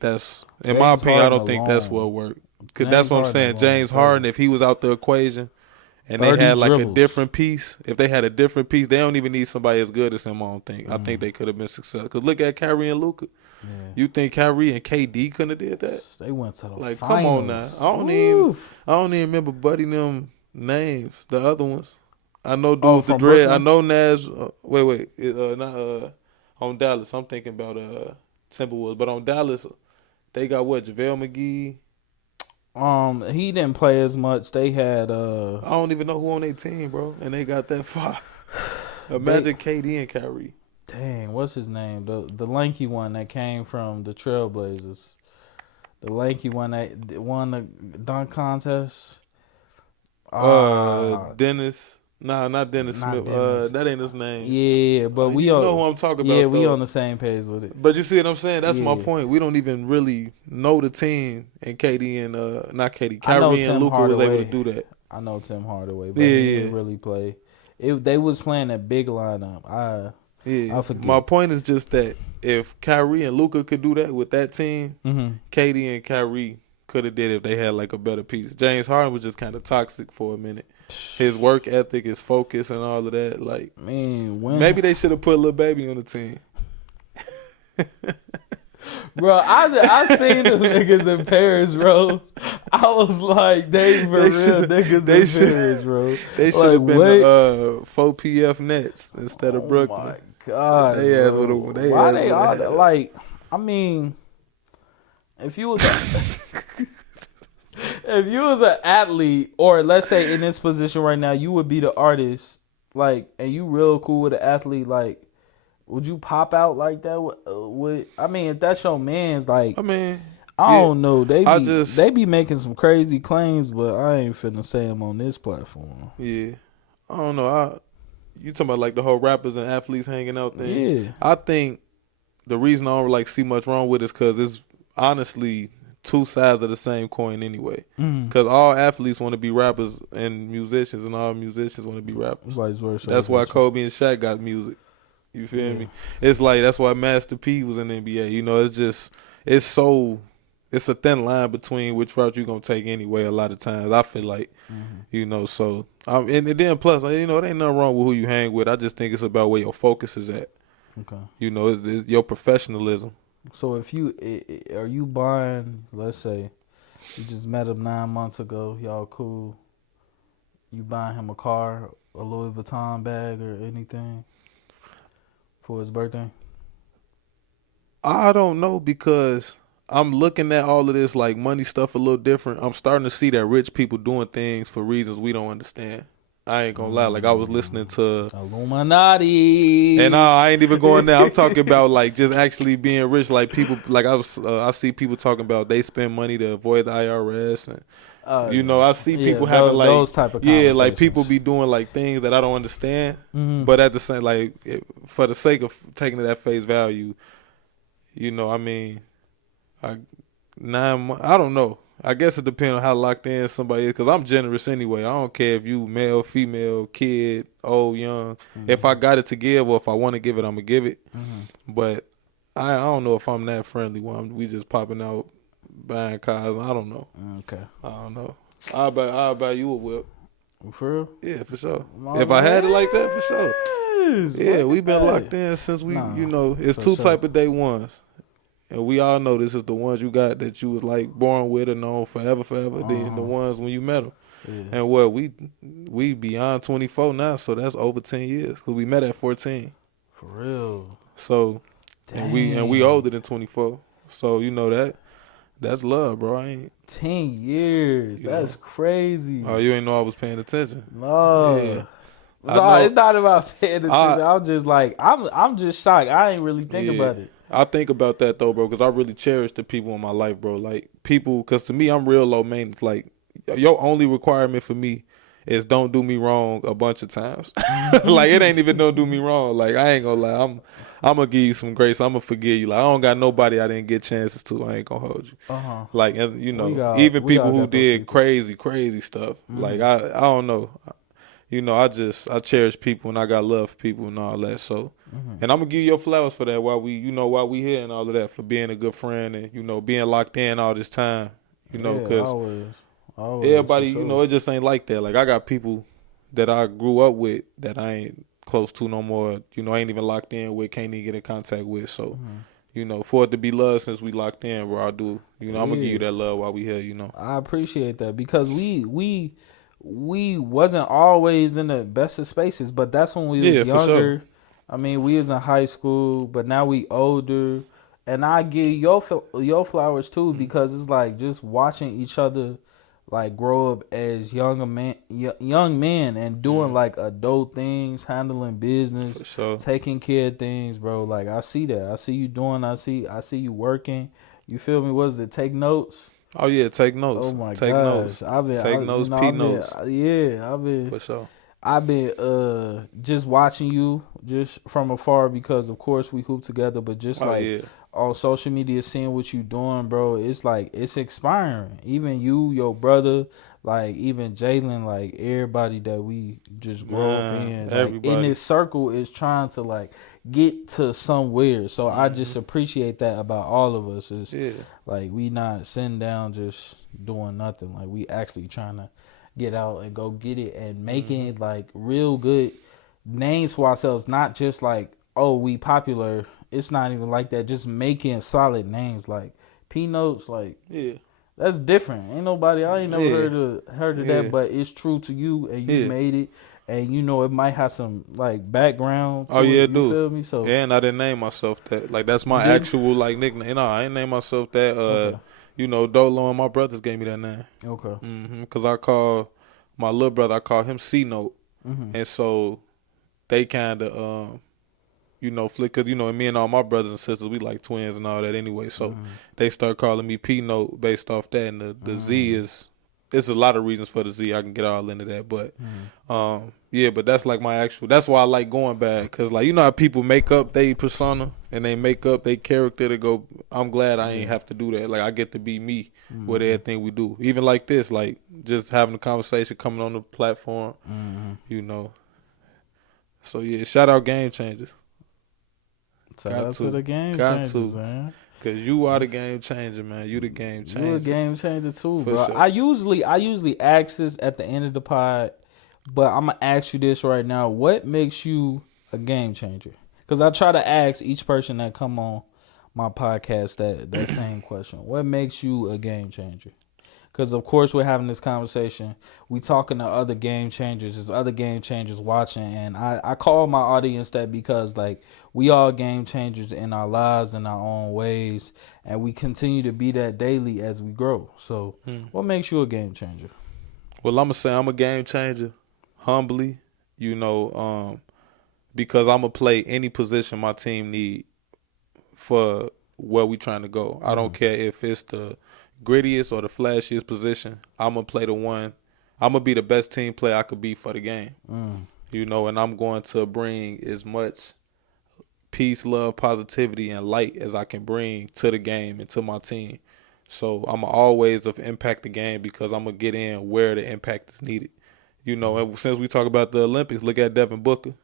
that's, in my opinion, I don't think that's what worked. Because that's what I'm saying. James Harden, if he was out the equation and they had like a different piece, if they had a different piece, they don't even need somebody as good as him, I don't think. I think they could have been successful. Because look at Kyrie and Luka. Yeah. You think Kyrie and KD couldn't have did that? They went to the finals. Come on now. I don't even remember Buddy them names, the other ones. I know dude with the dread. I know Nash. On Dallas. I'm thinking about Timberwolves, but on Dallas, they got what? JaVale McGee. He didn't play as much. They had I don't even know who on their team, bro, and they got that far. Imagine KD and Kyrie. Dang, what's his name? The lanky one that came from the Trailblazers. The lanky one that won the dunk contest. Dennis. Nah, not Dennis Smith. Dennis. That ain't his name. Yeah, but we know who I'm talking about. Yeah, we on the same page with it. But you see what I'm saying? That's my point. We don't even really know the team, and KD and not KD, Kyrie and Luka was able to do that. I know Tim Hardaway, but he didn't really play. They was playing that big lineup. I forget. My point is just that if Kyrie and Luka could do that with that team, KD and Kyrie could have did it if they had like a better piece. James Harden was just kind of toxic for a minute. His work ethic, his focus, and all of that. Like, maybe they should have put Lil Baby on the team. Bro, I seen the niggas in Paris, bro. I was like, they real niggas in Paris, bro. They should have been the 4PF Nets instead of Brooklyn. Oh my God, why they all that? Like, I mean, if you was an athlete, or let's say in this position right now, you would be the artist, like, and you real cool with an athlete, like, would you pop out like that? I mean, if that's your man's, like, I don't know. They be making some crazy claims, but I ain't finna say them on this platform. Yeah, I don't know. You talking about like the whole rappers and athletes hanging out thing? Yeah, I think the reason I don't like see much wrong with it is because it's honestly two sides of the same coin anyway. Because all athletes want to be rappers and musicians, and all musicians want to be rappers. Vice versa. That's why Kobe and Shaq got music. You feel me? It's like that's why Master P was in the NBA. You know, it's a thin line between which route you're gonna take anyway. A lot of times, I feel like, you know. So, and then plus, you know, it ain't nothing wrong with who you hang with. I just think it's about where your focus is at. Okay. You know, it's your professionalism. So if are you buying? Let's say you just met him 9 months ago. Y'all cool. You buying him a car, a Louis Vuitton bag, or anything for his birthday? I don't know, because I'm looking at all of this like money stuff a little different. I'm starting to see that rich people doing things for reasons we don't understand. I ain't gonna lie. Like, I was listening to Illuminati, and I ain't even going there. I'm talking about like just actually being rich. Like people, like I see people talking about they spend money to avoid the IRS I see people having like those type of conversations. like people be doing like things that I don't understand, but at the same, like for the sake of taking it at face value, I mean, 9 months. I don't know. I guess it depends on how locked in somebody is, because I'm generous anyway. I don't care if you male, female, kid, old, young. If I got it to give, or if I want to give it, I'm gonna give it. But I don't know if I'm that friendly when we just popping out buying cars. I don't know. Okay. I don't know. I'll buy you a whip. For real? Yeah, for sure. If I had it like that, for sure. Yeah, we've been locked in since it's two type of day ones. And we all know this is the ones you got that you was like born with and known forever. Then the ones when you met them. Yeah. And we beyond 24 now, so that's over 10 years, because we met at 14. For real. So, and we older than 24. So that's love, bro. I ain't 10 years. That's crazy. Oh, you ain't know I was paying attention? No. Yeah. No, it's not about paying attention. I'm just like, I'm just shocked. I ain't really think about it. I think about that though, bro, because I really cherish the people in my life, bro. Like people, because to me, I'm real low maintenance. Like your only requirement for me is don't do me wrong a bunch of times. Like it ain't even don't do me wrong. Like I ain't gonna lie, I'm gonna give you some grace. I'm gonna forgive you. Like I don't got nobody I didn't get chances to. I ain't gonna hold you. Like even people who did crazy stuff. Like I don't know. I cherish people and I got love for people and all that. So, and I'm gonna give you your flowers for that while we here and all of that, for being a good friend and being locked in all this time. Because always, everybody, it just ain't like that. Like I got people that I grew up with that I ain't close to no more. Ain't even locked in with, can't even get in contact with. So, for it to be love since we locked in, bro, I do. I'm gonna give you that love while we here. I appreciate that, because we wasn't always in the best of spaces, but that's when we was younger. Sure. I mean, we was in high school, but now we older, and I give your flowers too, because it's like just watching each other like grow up as young men and doing like adult things, handling business, sure, taking care of things, bro. Like I see that. I see you doing. I see you working. You feel me? What is it? Take notes. Oh yeah, take notes. Oh my take gosh, notes. Take notes, notes. I've been for sure. I've been just watching you just from afar, because of course we hoop together, but just on social media, seeing what you doing, bro, it's like it's inspiring. Even you, your brother, like even Jalen, like everybody that we just grow up in, like in this circle is trying to like get to somewhere. So I just appreciate that about all of us. Is like we not sitting down just doing nothing. Like we actually trying to get out and go get it and making like real good names for ourselves. Not just like, oh, we popular. It's not even like that. Just making solid names like P-Notes. Like that's different. Ain't nobody. I ain't never heard of that, but it's true to you, and you made it. And it might have some like background. Oh yeah, you feel me? So and I didn't name myself that. Like that's my actual like nickname. I ain't name myself that. Okay. Dolo and my brothers gave me that name. Okay. Because I call my little brother, I call him C-Note, and so they kind of flick, because me and all my brothers and sisters, we like twins and all that anyway. So they start calling me P-Note based off that, and the Z is. It's a lot of reasons for the Z. I can get all into that, but but that's like my actual. That's why I like going back, because like how people make up their persona and they make up their character to go. I'm glad I ain't have to do that. Like I get to be me with everything we do, even like this, like just having a conversation, coming on the platform, So yeah, shout out Game Changers. Shout out to the Game Changers, man. Cause you are the game changer, man. You the game changer. You a game changer too, for bro. Sure. I usually ask this at the end of the pod, but I'm gonna ask you this right now. What makes you a game changer? Cause I try to ask each person that come on my podcast that same question. What makes you a game changer? Because, of course, we're having this conversation. We talking to other game changers. There's other game changers watching. And I call my audience that because, like, we all game changers in our lives in our own ways. And we continue to be that daily as we grow. So what makes you a game changer? Well, I'm going to say I'm a game changer humbly, because I'm going to play any position my team need for where we trying to go. I don't care if it's the grittiest or the flashiest position, I'm going to play the one. I'm going to be the best team player I could be for the game. You know, and I'm going to bring as much peace, love, positivity, and light as I can bring to the game and to my team. So I'm always impact the game because I'm going to get in where the impact is needed. You know, and since we talk about the Olympics, look at Devin Booker.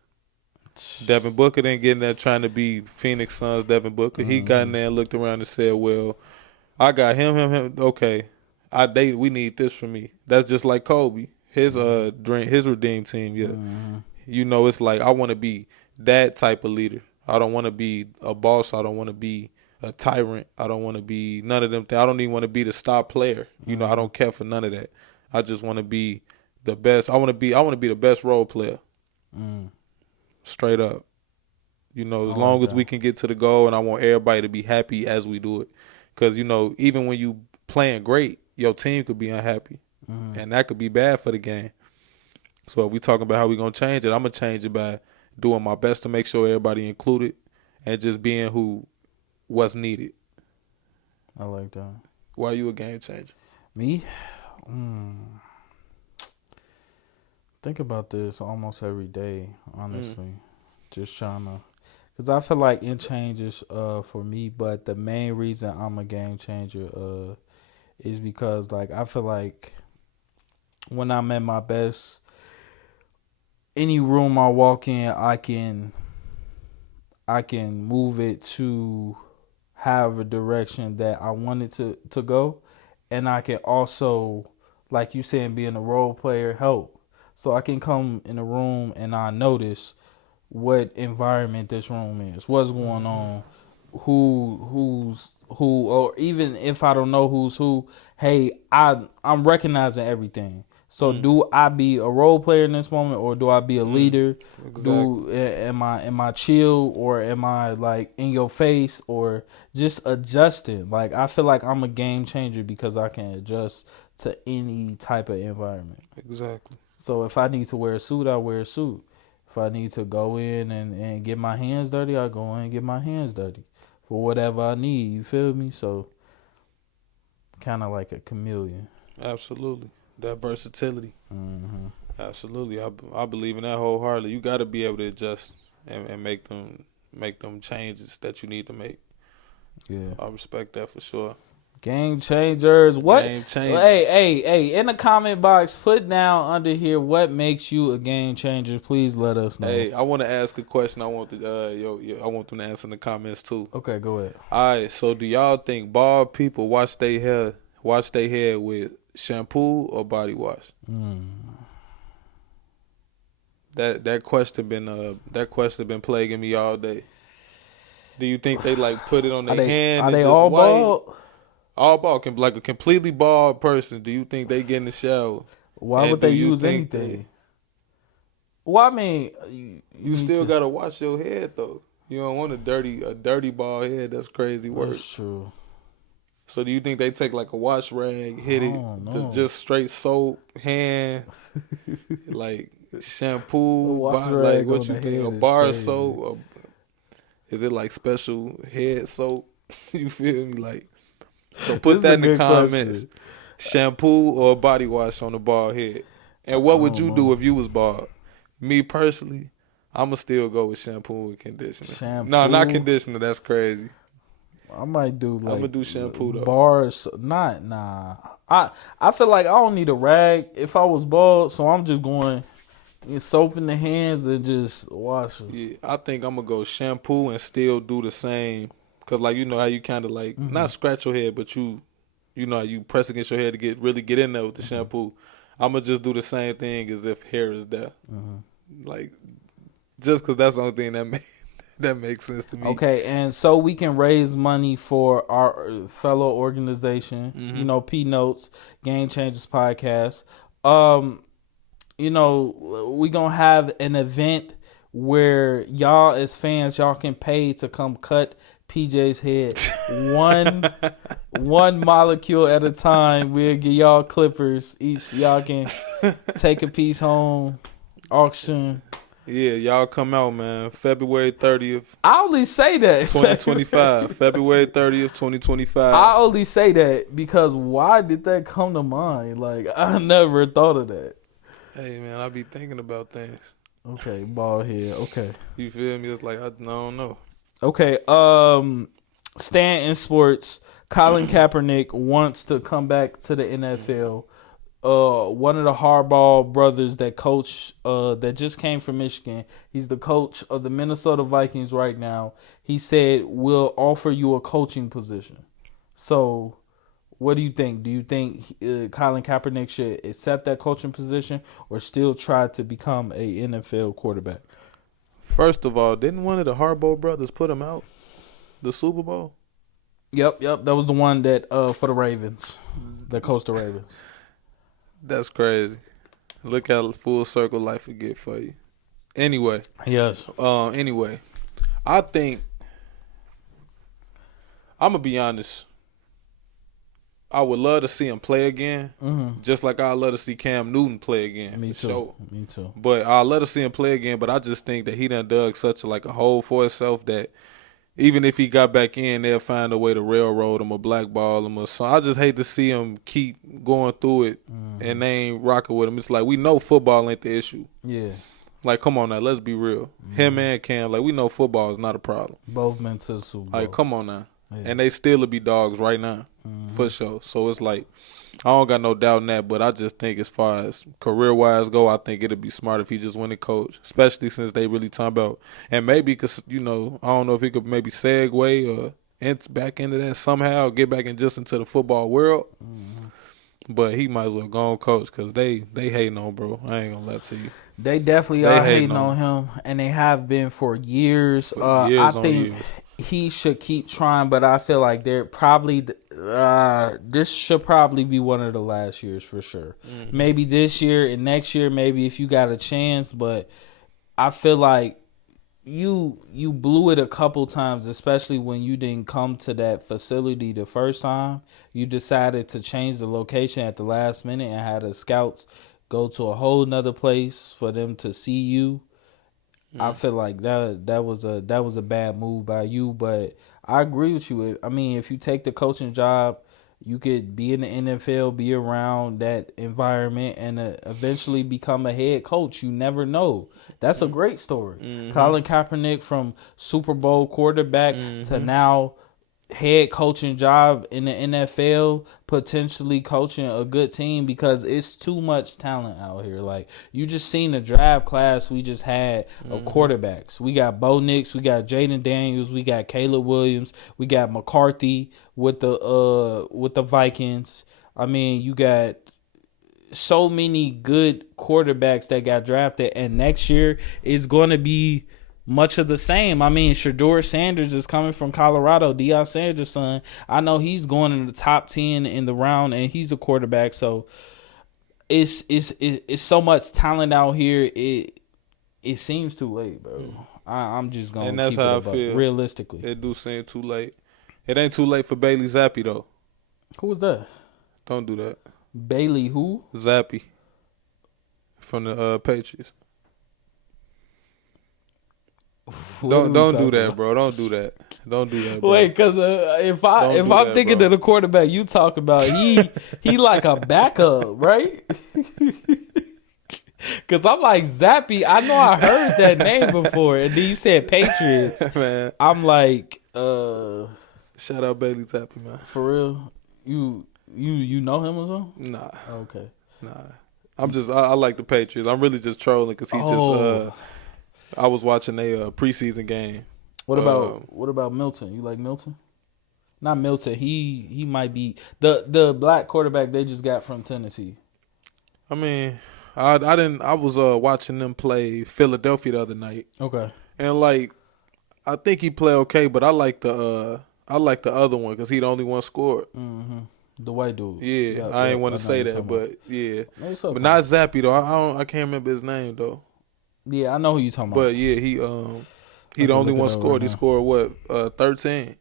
Devin Booker didn't get in there trying to be Phoenix Suns Devin Booker. He got in there and looked around and said, well, I got him. Okay, we need this for me. That's just like Kobe, his redeem team. Yeah, you know, it's like I want to be that type of leader. I don't want to be a boss. I don't want to be a tyrant. I don't want to be none of them things. I don't even want to be the star player. You know, I don't care for none of that. I just want to be the best. I want to be the best role player. Straight up. You know, as long as we can get to the goal, and I want everybody to be happy as we do it. Because, you know, even when you playing great, your team could be unhappy. And that could be bad for the game. So if we talking about how we going to change it, I'm going to change it by doing my best to make sure everybody included and just being what's needed. I like that. Why are you a game changer? Me? Think about this almost every day, honestly. Just trying to, because I feel like it changes for me, but the main reason I'm a game changer is because, like, I feel like when I'm at my best, any room I walk in, I can move it to have a direction that I want it to go, and I can also, like you saying, being a role player, help. So I can come in a room and I notice what environment this room is, what's going on, who's who, or even if I don't know who's who, hey, I'm recognizing everything. So do I be a role player in this moment, or do I be a leader? Exactly. Am I chill, or am I like in your face, or just adjusting? Like, I feel like I'm a game changer because I can adjust to any type of environment. Exactly. So if I need to wear a suit, I wear a suit. If I need to go in and get my hands dirty, I go in and get my hands dirty for whatever I need. You feel me? So kind of like a chameleon. Absolutely. That versatility. Absolutely. I believe in that wholeheartedly. You got to be able to adjust and make them changes that you need to make. Yeah. I respect that for sure. Game changers. What? Game changers. Hey, in the comment box, put down under here what makes you a game changer. Please let us know. Hey, I want to ask a question. I want them to answer in the comments too. Okay, go ahead. All right, so do y'all think bald people wash their hair with shampoo or body wash? That question been plaguing me all day. Do you think they like put it on their hand? Are they all white? bald? All bald, like a completely bald person. Do you think they get in the shower? Why would they use anything? Well, I mean, you still gotta wash your head though. You don't want a dirty bald head. That's crazy work. That's true. So do you think they take like a wash rag, hit it, just straight soap, hand, like shampoo, like what you think? A bar of soap? Is it like special head soap? You feel me? Like, so put that in the comments. Question. Shampoo or body wash on the bald head. And what would you do if you was bald? Me personally, I'ma still go with shampoo and conditioner. No, not conditioner. That's crazy. I might do like I'm gonna do shampoo though. Bars, nah. I feel like I don't need a rag if I was bald, so I'm just going soap in the hands and just wash them. Yeah, I think I'm gonna go shampoo and still do the same, cause like you know how you kind of like not scratch your head, but you know how you press against your head to really get in there with the shampoo. I'm gonna just do the same thing as if hair is there, like just cause that's the only thing that makes sense to me. Okay, and so we can raise money for our fellow organization, you know, P Notes, Game Changers Podcast. You know, we gonna have an event where y'all as fans, y'all can pay to come cut PJ's head one molecule at a time. We'll get y'all clippers. Each y'all can take a piece home, auction. Yeah, y'all come out, man. February 30th. I only say that 2025. February 30th, 2025. I only say that because why did that come to mind? Like, I never thought of that. Hey, man, I be thinking about things. Okay, bald head. Okay. You feel me? It's like, I don't know. Okay, staying in sports, Colin Kaepernick wants to come back to the NFL. One of the Harbaugh brothers that coach, that just came from Michigan, he's the coach of the Minnesota Vikings right now. He said, we'll offer you a coaching position. So, what do you think? Do you think Colin Kaepernick should accept that coaching position or still try to become a NFL quarterback? First of all, didn't one of the Harbaugh brothers put him out the Super Bowl? Yep. That was the one that for the Ravens, that coached the Ravens. That's crazy. Look how full circle life would get for you. Anyway. Yes. Anyway, I think I'm gonna be honest. I would love to see him play again, just like I'd love to see Cam Newton play again. Me too. Sure. Me too. But I'd love to see him play again. But I just think that he done dug such a hole for himself that even if he got back in, they'll find a way to railroad him or blackball him. So I just hate to see him keep going through it and they ain't rocking with him. It's like we know football ain't the issue. Yeah. Like, come on now, let's be real. Him and Cam, like we know football is not a problem. Both been to the Super Bowl. Like, come on now. Yeah. And they still be dogs right now, for sure. So it's like, I don't got no doubt in that, but I just think as far as career-wise go, I think it'd be smart if he just went and coach, especially since they really talking about, and maybe because, I don't know if he could maybe segue or back into that somehow, get back into the football world. But he might as well go on coach because they hating on bro. I ain't going to lie to you. They definitely are hating on him, and they have been for years. I think he should keep trying, but I feel like they're probably this should probably be one of the last years for sure. Maybe this year and next year, maybe if you got a chance, but I feel like you blew it a couple times, especially when you didn't come to that facility the first time. You decided to change the location at the last minute and had the scouts go to a whole nother place for them to see you. I feel like that was a bad move by you, but I agree with you. I mean, if you take the coaching job, you could be in the NFL, be around that environment, and eventually become a head coach. You never know. That's a great story. Colin Kaepernick from Super Bowl quarterback to now head coaching job in the NFL, potentially coaching a good team because it's too much talent out here. Like, you just seen the draft class we just had of quarterbacks. We got Bo Nix, we got Jaden Daniels, we got Caleb Williams, we got McCarthy with the Vikings. I mean, you got so many good quarterbacks that got drafted, and next year is going to be much of the same. I mean, Shedeur Sanders is coming from Colorado. Deion Sanders' son. I know he's going in the top 10 in the round, and he's a quarterback. So it's so much talent out here. It seems too late, bro. I'm just going to keep it. And that's how I feel. Realistically. It do seem too late. It ain't too late for Bailey Zappi, though. Who was that? Don't do that. Bailey who? Zappi. From the Patriots. Don't do that, bro. Don't do that. Don't do that, bro. Wait, because if I'm thinking of the quarterback you talk about, he like a backup, right? Because I'm like, Zappi, I know I heard that name before, and then you said Patriots. Man. I'm like, shout out Bailey Zappi, man. For real? You know him or something? Nah. Okay. Nah. I like the Patriots. I'm really just trolling because just I was watching a preseason game. What about Milton? You like Milton? Not Milton. He might be the black quarterback they just got from Tennessee. I mean, I was watching them play Philadelphia the other night. Okay. And like, I think he played okay, but I like the other one because he the only one scored. The white dude. Yeah, I ain't want to say that, but yeah, okay. But not Zappi though. I can't remember his name though. Yeah, I know who you talking about. But yeah, he the only one scored. He scored what 13.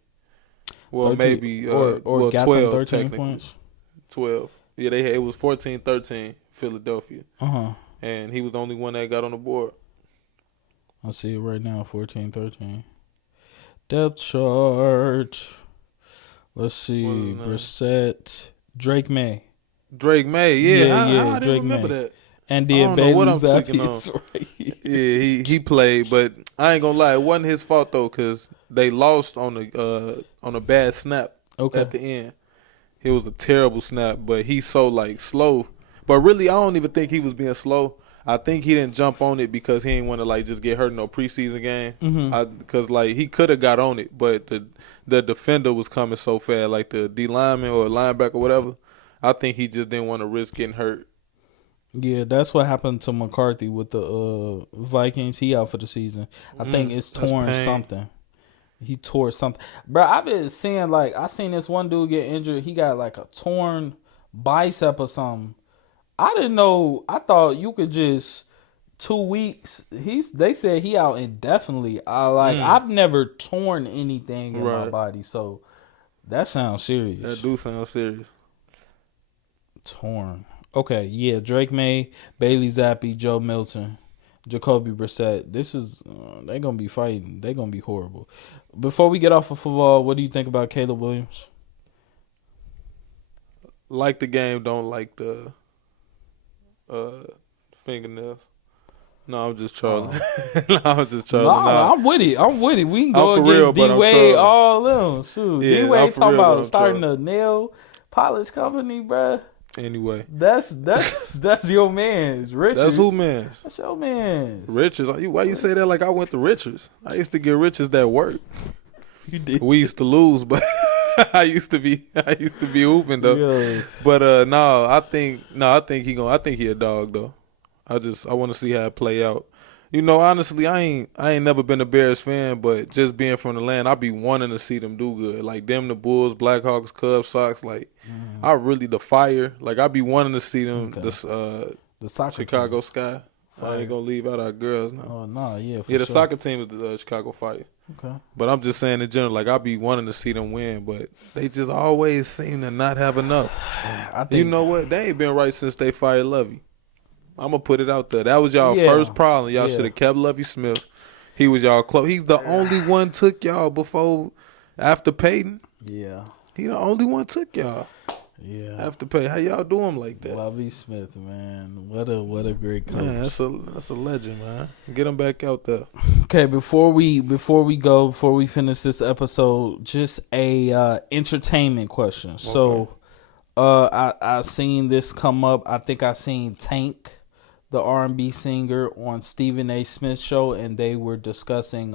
Well, 13, maybe or 12 technically. Points. 12. Yeah, it was 14-13 Philadelphia. Uh-huh. And he was the only one that got on the board. I see it right now, 14, 13. Depth chart. Let's see. Brissett. Drake May. Drake May, yeah. I didn't remember that. And I don't know what I'm tweaking on. Right. Yeah, he played, but I ain't gonna lie, it wasn't his fault though, cause they lost on a bad snap at the end. It was a terrible snap, but he's so like slow. But really, I don't even think he was being slow. I think he didn't jump on it because he didn't want to like just get hurt in no preseason game. Because like he could have got on it, but the defender was coming so fast, like the D lineman or linebacker or whatever. I think he just didn't want to risk getting hurt. Yeah, that's what happened to McCarthy with the Vikings. He out for the season. I think it's torn something. He tore something. Bro, I've been seeing I seen this one dude get injured. He got like a torn bicep or something. I didn't know. I thought you could just 2 weeks. They said he out indefinitely. I've never torn anything in my body, so that sounds serious. That do sound serious. Torn. Okay, yeah. Drake May, Bailey Zappi, Joe Milton, Jacoby Brissett. This is they're gonna be fighting. They're gonna be horrible. Before we get off of football, what do you think about Caleb Williams? Like the game, don't like the fingernails. No, I'm just trolling. I'm with it. We can go against D-Wade, all them. Shoot, yeah, D-Wade talking about starting a nail polish company, bruh. Anyway, that's your man's. Richards. That's who man's? That's your man's. Richards. Why you say that like I went to Richards? I used to get Richards that work. You did. We used to lose, but I used to be hooping though. Yeah. But I think he a dog though. I want to see how it play out. You know, honestly, I ain't never been a Bears fan, but just being from the land, I be wanting to see them do good. Like them, the Bulls, Blackhawks, Cubs, Sox. Like I really the Fire. Like I be wanting to see them. The Chicago team. Sky. Fire. I ain't gonna leave out our girls now. Oh no, yeah. The soccer team is the Chicago Fire. Okay. But I'm just saying in general, like I be wanting to see them win, but they just always seem to not have enough. You know what? They ain't been right since they fired Lovey. I'm going to put it out there. That was y'all first problem. Y'all should have kept Lovey Smith. He was y'all close. He's the only one took y'all after Peyton. Yeah. He the only one took y'all. Yeah. After Peyton. How y'all do him like that? Lovey Smith, man. What a great coach. Man, that's a legend, man. Get him back out there. Okay, before we finish this episode, just a entertainment question. Okay. So I seen this come up. I think I seen Tank, the R&B singer, on Stephen A. Smith's show, and they were discussing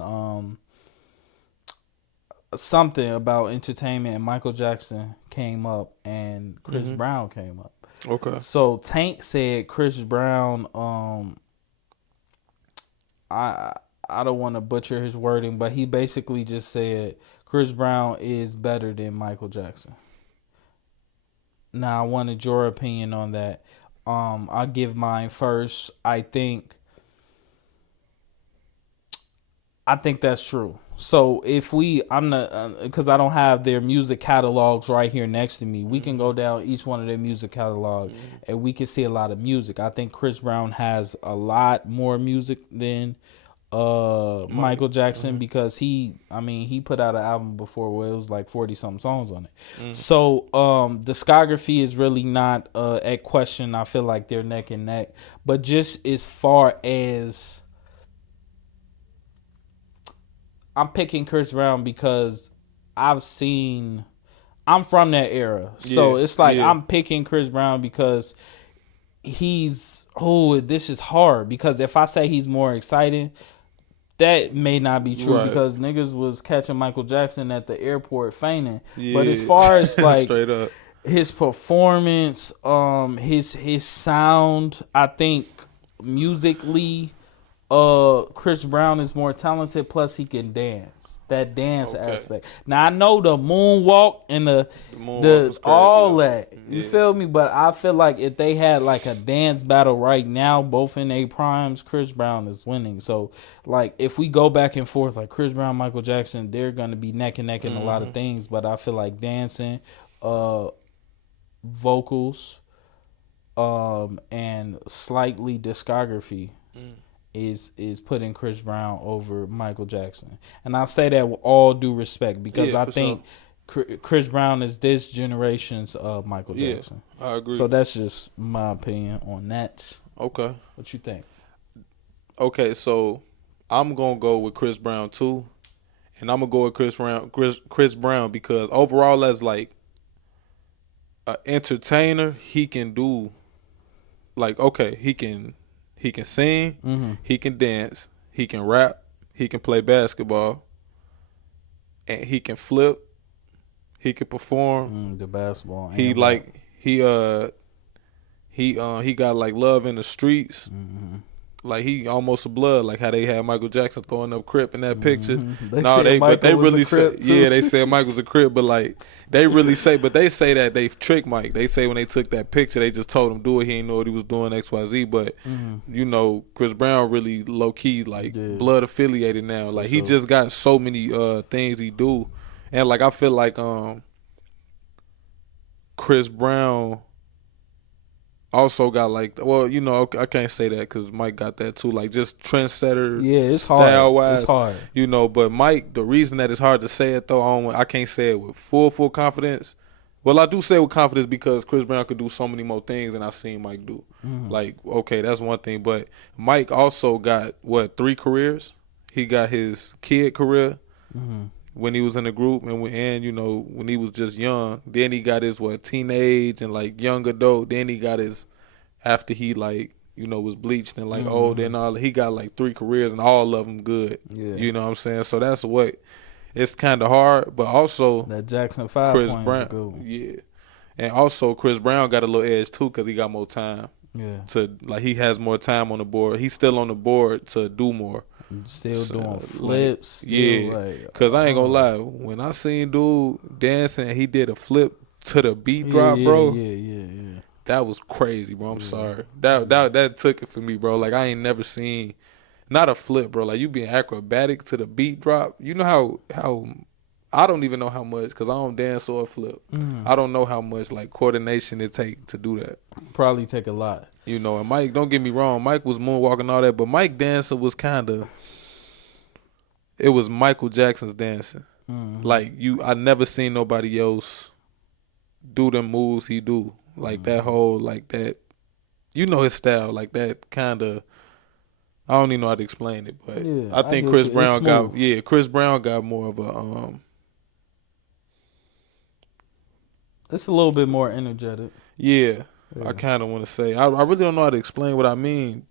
something about entertainment, and Michael Jackson came up and Chris Brown came up. Okay. So Tank said Chris Brown, I don't want to butcher his wording, but he basically just said Chris Brown is better than Michael Jackson. Now I wanted your opinion on that. I'll give mine first. I think that's true. So if because I don't have their music catalogs right here next to me, we can go down each one of their music catalogs and we can see a lot of music. I think Chris Brown has a lot more music than Michael Jackson because he put out an album before where it was like 40 something songs on it. So discography is really not at question. I feel like they're neck and neck, but just as far as I'm picking Chris Brown because I'm from that era. So it's like I'm picking Chris Brown because this is hard because if I say he's more exciting, that may not be true because niggas was catching Michael Jackson at the airport fainting. Yeah. But as far as like his performance, his sound, I think musically, Chris Brown is more talented. Plus, he can dance. That dance aspect. Now I know the moonwalk and the all that. You feel me? But I feel like if they had like a dance battle right now, both in their primes, Chris Brown is winning. So like if we go back and forth, like Chris Brown, Michael Jackson, they're gonna be neck and neck in a lot of things. But I feel like dancing, vocals, and slightly discography. is putting Chris Brown over Michael Jackson. And I say that with all due respect because I think Chris Brown is this generation's Michael Jackson. Yeah, I agree. So that's just my opinion on that. Okay. What you think? Okay, so I'm going to go with Chris Brown too. And I'm going to go with Chris Brown because overall as like an entertainer, he can do like, okay, he can sing, he can dance, he can rap, he can play basketball, and he can flip, he can perform. The basketball. He got like love in the streets. Like he almost a blood, like how they had Michael Jackson throwing up Crip in that picture. They really said Mike was a Crip, but like they say that they tricked Mike. They say when they took that picture, they just told him do it. He didn't know what he was doing, XYZ. But you know, Chris Brown really low key like blood affiliated now. Like he just got so many things he do, and like I feel like Chris Brown also got like, well, you know, I can't say that because Mike got that too. Like just trendsetter, it's style wise, it's hard. You know. But Mike, the reason that it's hard to say it though, I can't say it with full confidence. Well, I do say it with confidence because Chris Brown could do so many more things than I've seen Mike do. Like, okay, that's one thing. But Mike also got 3 careers. He got his kid career when he was in the group, and you know when he was just young. Then he got his teenage and like young adult. Then he got his after he like you know was bleached and like old and all. He got like 3 careers and all of them good. Yeah. You know what I'm saying? So that's what it's kind of hard, but also that Jackson 5 Chris Brown, yeah, and also Chris Brown got a little edge too because he got more time. Yeah, to like he has more time on the board. He's still on the board to do more. Still doing flips. Like, yeah, because I ain't gonna lie. When I seen dude dancing, he did a flip to the beat drop, bro. Yeah. That was crazy, bro. I'm sorry. That took it for me, bro. Like I ain't never seen not a flip, bro. Like you being acrobatic to the beat drop. You know how I don't even know how much because I don't dance or flip. I don't know how much like coordination it take to do that. Probably take a lot. You know, and Mike, don't get me wrong, Mike was moonwalking and all that, but Mike dancing was it was Michael Jackson's dancing. Like I never seen nobody else do them moves he do. Like that whole, like that, you know his style, like that kind of, I don't even know how to explain it, but I think Chris Brown got more of a, it's a little bit more energetic. Yeah. I kind of want to say. I really don't know how to explain what I mean.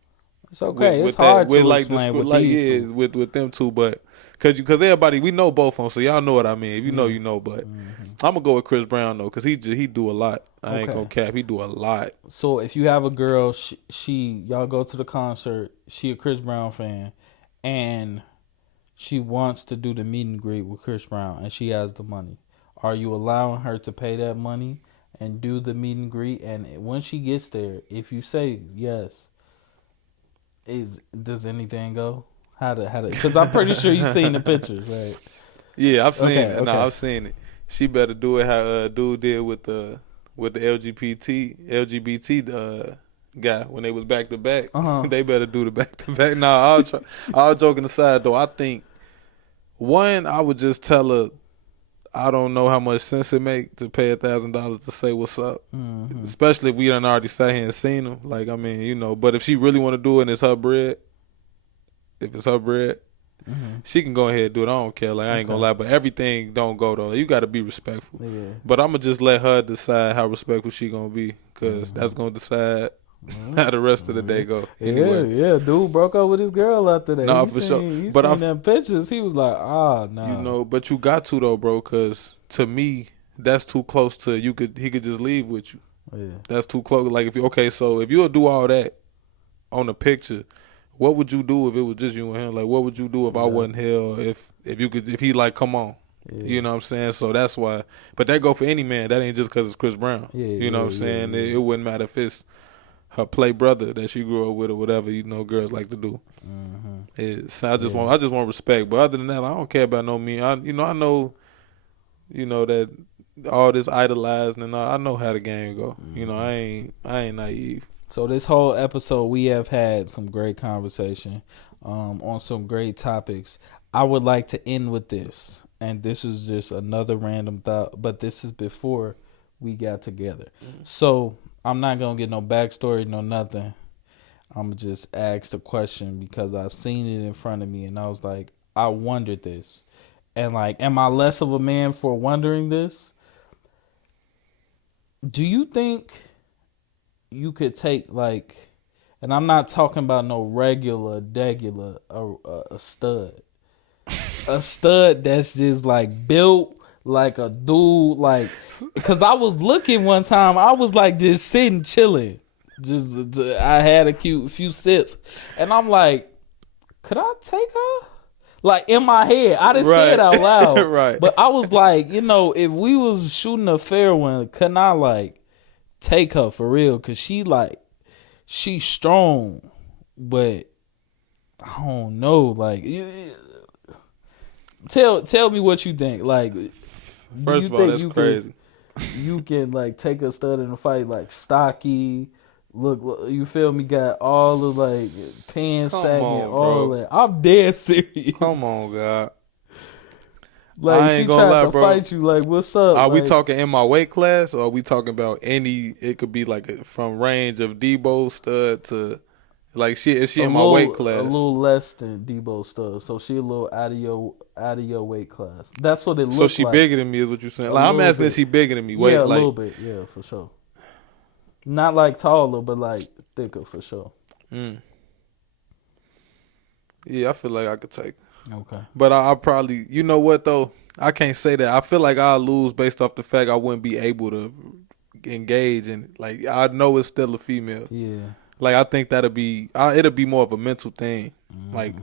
It's okay. It's hard to explain with these two. with them two, but because everybody we know both of them, so y'all know what I mean. If you know, you know. But I'm gonna go with Chris Brown though, because he do a lot. I ain't gonna cap. He do a lot. So if you have a girl, y'all go to the concert. She a Chris Brown fan, and she wants to do the meet and greet with Chris Brown, and she has the money. Are you allowing her to pay that money and do the meet and greet? And when she gets there, if you say yes, does anything go? How to? Because I'm pretty sure you've seen the pictures, right? Yeah, I've seen it. Okay. No, I've seen it. She better do it how dude did with the LGBT guy when they was back to back. They better do the back to back. Nah, all joking aside though, I think I would just tell her, I don't know how much sense it make to pay $1,000 to say what's up, especially if we done already sat here and seen them. Like, I mean, you know, but if she really want to do it and it's her bread, she can go ahead and do it. I don't care. Like, I ain't gonna lie, but everything don't go though. You got to be respectful. Yeah. But I'm gonna just let her decide how respectful she gonna be, because that's gonna decide how the rest of the day go. Anyway. Yeah. Dude broke up with his girl after that. No, for sure. But seen them pictures. He was like, no. You know, but you got to though, bro, because to me, that's too close to he could just leave with you. Yeah. That's too close. Like if you'll do all that on the picture, what would you do if it was just you and him? Like, what would you do if I wasn't here? Or if he like, come on. Yeah. You know what I'm saying? So that's why. But that go for any man. That ain't just because it's Chris Brown. Yeah, you know what I'm saying? It wouldn't matter if it's her play brother that she grew up with or whatever, you know, girls like to do. I just want respect. But other than that, I don't care about no me. I know that all this idolizing and all, I know how the game go. You know, I ain't naive. So this whole episode, we have had some great conversation on some great topics. I would like to end with this, and this is just another random thought, but this is before we got together. So I'm not gonna get no backstory, no nothing. I'm gonna just ask the question because I seen it in front of me, and I was like, I wondered this, and like, am I less of a man for wondering this? Do you think you could take like, and I'm not talking about no regular, a stud. A stud that's just like built like a dude, like, because I was looking one time, I was like just sitting chilling. I had a few sips, and I'm like, could I take her? Like in my head, I didn't say it out loud, right? But I was like, if we was shooting a fair one, couldn't I like take her for real? Cause she's strong, but I don't know. Like, tell me what you think. Like, first of all, that's crazy. You can like take a stud in a fight, like stocky. Look, you feel me? Got all the like pants sagging, all that. I'm dead serious. Come on, God. Like she tried to fight you. Like, what's up? Are we talking in my weight class, or are we talking about any? It could be like from range of Debo stud to like is she in my weight class? A little less than Debo stud, so she a little out of your weight class. That's what it looks like. So she bigger than me, is what you're saying? Like I'm asking if she bigger than me. Wait, a little bit, yeah, for sure. Not like taller, but like thicker for sure. Yeah, I feel like I could take her. Okay. But I probably, you know what though? I can't say that. I feel like I'll lose based off the fact I wouldn't be able to engage, and like I know it's still a female. Yeah. Like I think it'll be more of a mental thing. Like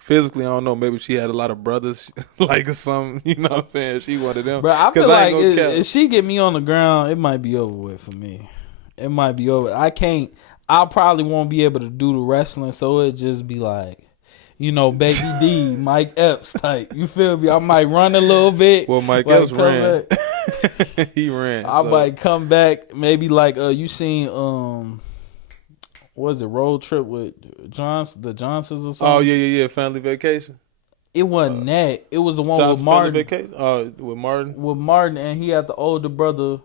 physically, I don't know. Maybe she had a lot of brothers, like some. You know what I'm saying? She one of them. But I feel like if she get me on the ground, it might be over with for me. It might be over. I probably won't be able to do the wrestling, so it'd just be like, Baby D, Mike Epps type. You feel me? I might run a little bit. Well, Mike Epps ran. He ran. I might come back. Maybe like you seen what is it, Road Trip with the Johnsons or something? Oh yeah, Family Vacation. It wasn't that. It was the one Johnson with Martin. Family Vacation? With Martin. With Martin, and he had the older brother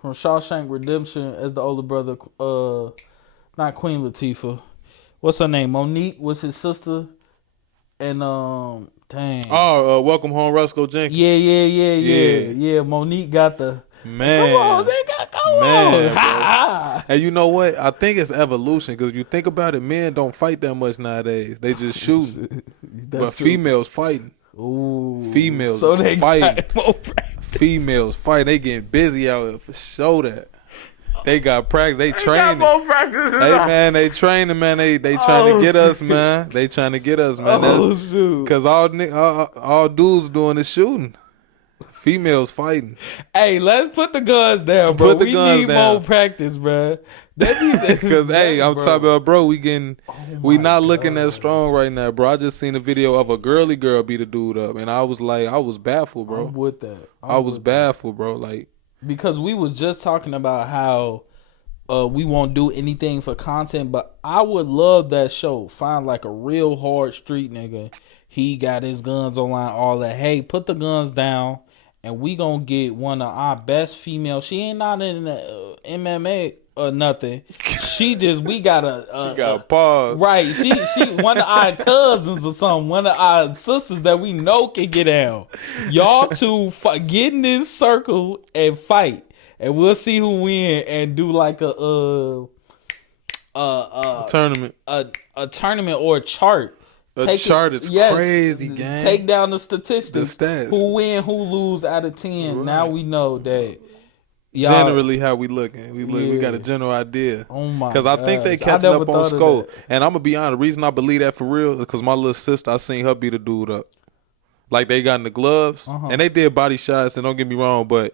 from Shawshank Redemption as the older brother. Not Queen Latifah. What's her name? Monique was his sister. And dang. Oh, Welcome Home, Roscoe Jenkins. Yeah. Monique got the man. Come on, come on. And you know what? I think it's evolution because you think about it, men don't fight that much nowadays. They just shoot. But true. Females fighting. Ooh. Females so they fighting. Females fighting. They getting busy out here for show that. They got practice. They training. Got more practice than us. Man, they training, man. They trying to get us, man. They trying to get us, man. Shoot. Because all dudes doing is shooting. Females fighting. Hey, let's put the guns down, bro. We need more practice, bro. Because hey, I'm talking about, bro. We not looking that strong right now, bro. I just seen a video of a girly girl beat a dude up, and I was baffled, bro. I'm with that. I was baffled, bro. Like. Because we was just talking about how we won't do anything for content, but I would love that show. Find like a real hard street nigga. He got his guns online, all that. Hey, put the guns down, and we gonna get one of our best females. She ain't not in the MMA or nothing. She just we got she got a pause. Right. She one of our cousins or something. One of our sisters that we know can get down. Y'all two get in this circle and fight, and we'll see who win. And do like a tournament, a tournament or a chart. Chart is crazy, gang. Take down the statistics. The stats. Who win, who lose out of 10. Right. Now we know that. Generally, how we looking? We got a general idea. Oh my! Because I think they catching up on scope. And I'm gonna be honest. The reason I believe that for real is because my little sister, I seen her beat a dude up. Like they got in the gloves and they did body shots. And don't get me wrong, but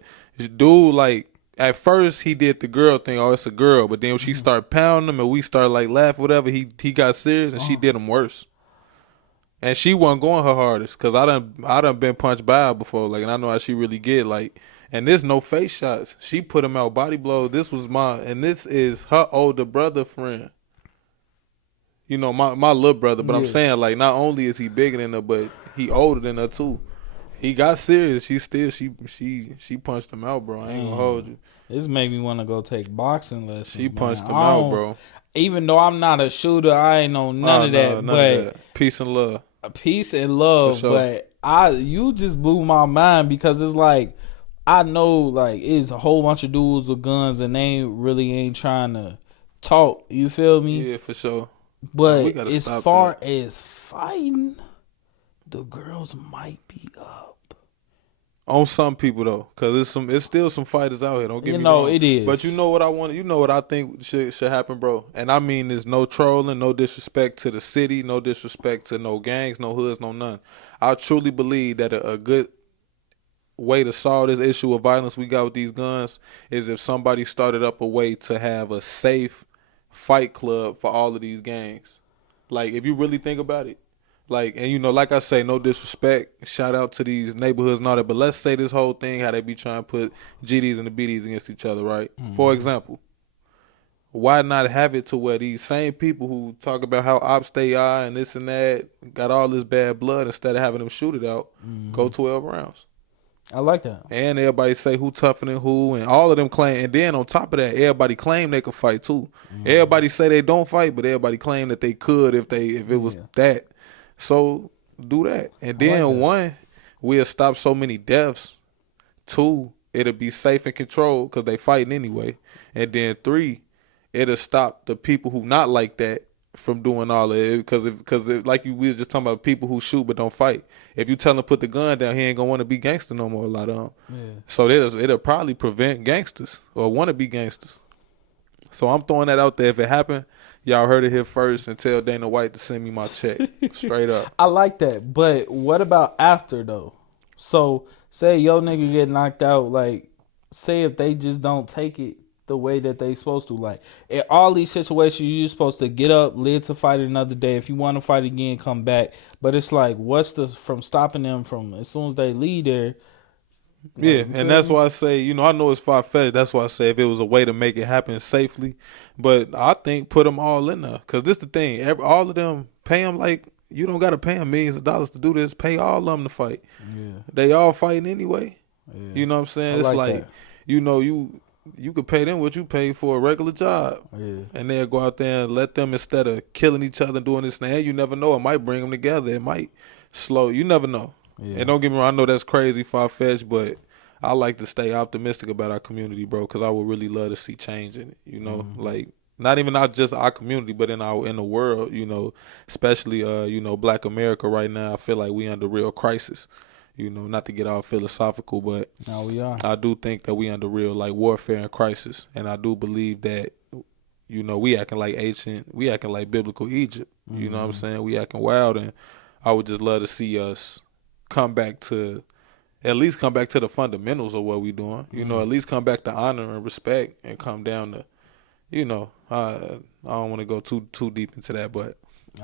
dude, like at first he did the girl thing. Oh, it's a girl. But then when she started pounding him and we started like laughing, whatever, he got serious and she did him worse. And she wasn't going her hardest because I done been punched by her before. Like, and I know how she really get like. And there's no face shots. She put him out body blow. This is her older brother friend. You know, my little brother. But I'm saying, like, not only is he bigger than her, but he older than her too. He got serious. She punched him out, bro. I ain't gonna hold you. This made me want to go take boxing lessons. She punched him out, bro. Even though I'm not a shooter, I ain't know none of that. But peace and love. Peace and love. Sure. But you just blew my mind because it's like I know like it's a whole bunch of dudes with guns and they ain't trying to talk. You feel me? Yeah, for sure. But as far as fighting, the girls might be up. On some people though, because it's still some fighters out here. Don't get me wrong. It is. But you know what I want. You know what I think should happen, bro. And I mean, there's no trolling, no disrespect to the city, no disrespect to no gangs, no hoods, no none. I truly believe that a good way to solve this issue of violence we got with these guns is if somebody started up a way to have a safe fight club for all of these gangs. Like, if you really think about it. Like, and you know, like I say, no disrespect, shout out to these neighborhoods and all that, but let's say this whole thing, how they be trying to put GDs and the BDs against each other, right? Mm-hmm. For example, why not have it to where these same people who talk about how ops they are and this and that, got all this bad blood, instead of having them shoot it out, go 12 rounds. I like that. And everybody say who tougher than who, and all of them claim, and then on top of that, everybody claim they could fight too. Everybody say they don't fight, but everybody claim that they could if it was that. So do that. And then one, we'll stop so many deaths. Two, it'll be safe and controlled because they fighting anyway. And then three, it'll stop the people who not like that from doing all of it. Because like we was just talking about people who shoot but don't fight. If you tell them to put the gun down, he ain't going to want to be gangster no more, a lot of them. Yeah. So it'll probably prevent gangsters or want to be gangsters. So I'm throwing that out there. If it happened, y'all heard it here first, and tell Dana White to send me my check. Straight up. I like that. But what about after, though? So, say your nigga get knocked out, like, say if they just don't take it the way that they supposed to. Like, in all these situations, you're supposed to get up, live to fight another day. If you want to fight again, come back. But it's like, what's from stopping them from, as soon as they leave there? Yeah, and that's why I say, you know, I know it's far-fetched. That's why I say if it was a way to make it happen safely. But I think put them all in there. Because this the thing. All of them, pay them like, you don't got to pay them millions of dollars to do this. Pay all of them to fight. Yeah. They all fighting anyway. Yeah. You know what I'm saying? It's like you know, you could pay them what you pay for a regular job. Yeah. And they'll go out there and let them, instead of killing each other and doing this thing, you never know. It might bring them together. It might slow. You never know. Yeah. And don't get me wrong, I know that's crazy, far-fetched, but I like to stay optimistic about our community, bro, because I would really love to see change in it, you know, like not just our community, but in the world, you know, especially, you know, Black America right now. I feel like we under real crisis, you know, not to get all philosophical, but no, we are. I do think that we under real, like, warfare and crisis, and I do believe that, you know, we acting like biblical Egypt, you know what I'm saying? We acting wild, and I would just love to see us at least come back to the fundamentals of what we doing. You know, at least come back to honor and respect, and come down to, you know, I don't want to go too deep into that, but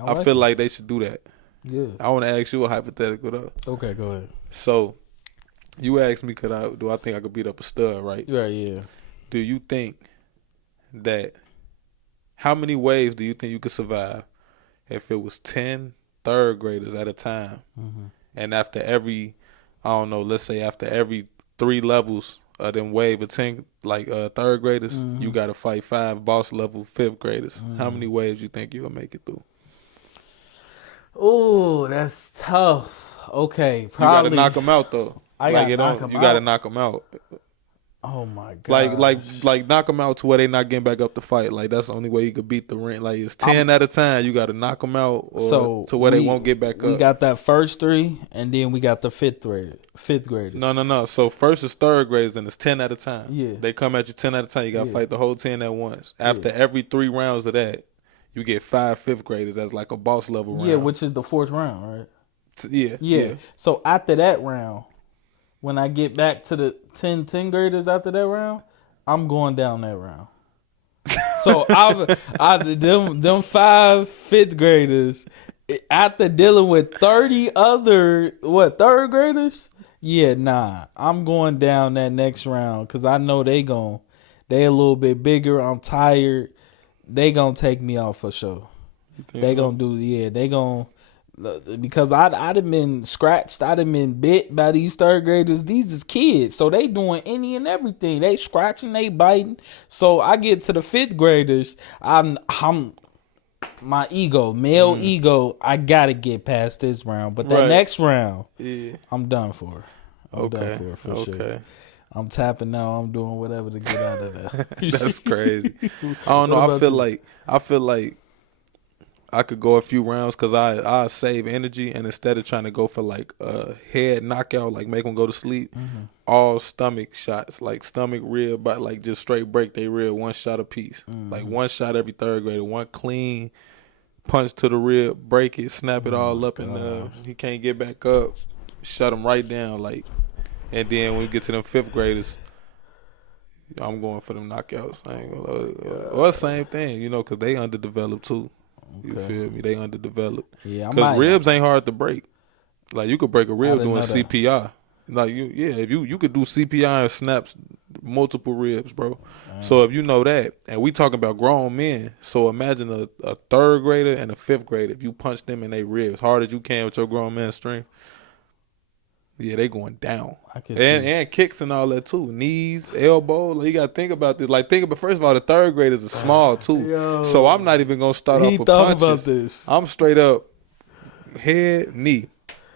I feel like they should do that. Yeah. I want to ask you a hypothetical though. Okay, go ahead. So, you asked me, do I think I could beat up a stud, right? Right, yeah. Do you think that, how many waves do you think you could survive if it was 10 third graders at a time? And after every, I don't know, let's say after every 3 levels of them wave of 10, like third graders, you got to fight 5 boss level 5th graders. How many waves you think you'll make it through? Oh, that's tough. Okay, probably. You got to knock them out, though. You got to knock them out. Oh my god! Like knock them out to where they not getting back up to fight. Like, that's the only way you could beat the rank. Like, it's 10 at a time. You got to knock them out, to where they won't get back up. We got that first 3, and then we got the 5th graders. No. So first is third graders, and it's 10 at a time. Yeah, they come at you 10 at a time. You got to fight the whole 10 at once. After every 3 rounds of that, you get 5 5th graders as like a boss level round. Yeah, which is the 4th round, right? Yeah. So after that round, when I get back to the 10 graders after that round, I'm going down that round. So them 5 5th graders after dealing with 30 other third graders. Yeah, nah, I'm going down that next round because I know they a little bit bigger. I'm tired. They gonna take me out for sure. They so? Gonna do, yeah. They gonna, because I'd have been scratched. I'd have been bit by these third graders. These is kids, so they doing any and everything. They scratching, they biting. So I get to the fifth graders. I'm my ego, male ego. I gotta get past this round, but that next round, I'm done for. I'm done for sure. I'm tapping now. I'm doing whatever to get out of there. That's crazy. I don't know. I feel like I could go a few rounds because I save energy, and instead of trying to go for like a head knockout, like make them go to sleep, all stomach shots, like stomach rib, but like just straight break they rib, one shot apiece, like one shot every third grader, one clean punch to the rib, break it, snap it all up, and he can't get back up, shut him right down, like. And then when we get to them fifth graders, I'm going for them knockouts. I ain't gonna lie. Or same thing, you know, because they underdeveloped too. You feel me? They underdeveloped. Yeah, because ribs ain't hard to break. Like you could break a rib doing CPR. Like if you could do CPR and snaps multiple ribs, bro. So if you know that, and we talking about grown men, so imagine a third grader and a fifth grader. If you punch them in their ribs hard as you can with your grown man strength. Yeah, they going down. And kicks and all that too. Knees, elbows. Like, you got to think about this. Like, first of all, the third graders are small too. Yo, so I'm not even going to start off with punches. About this. I'm straight up head, knee.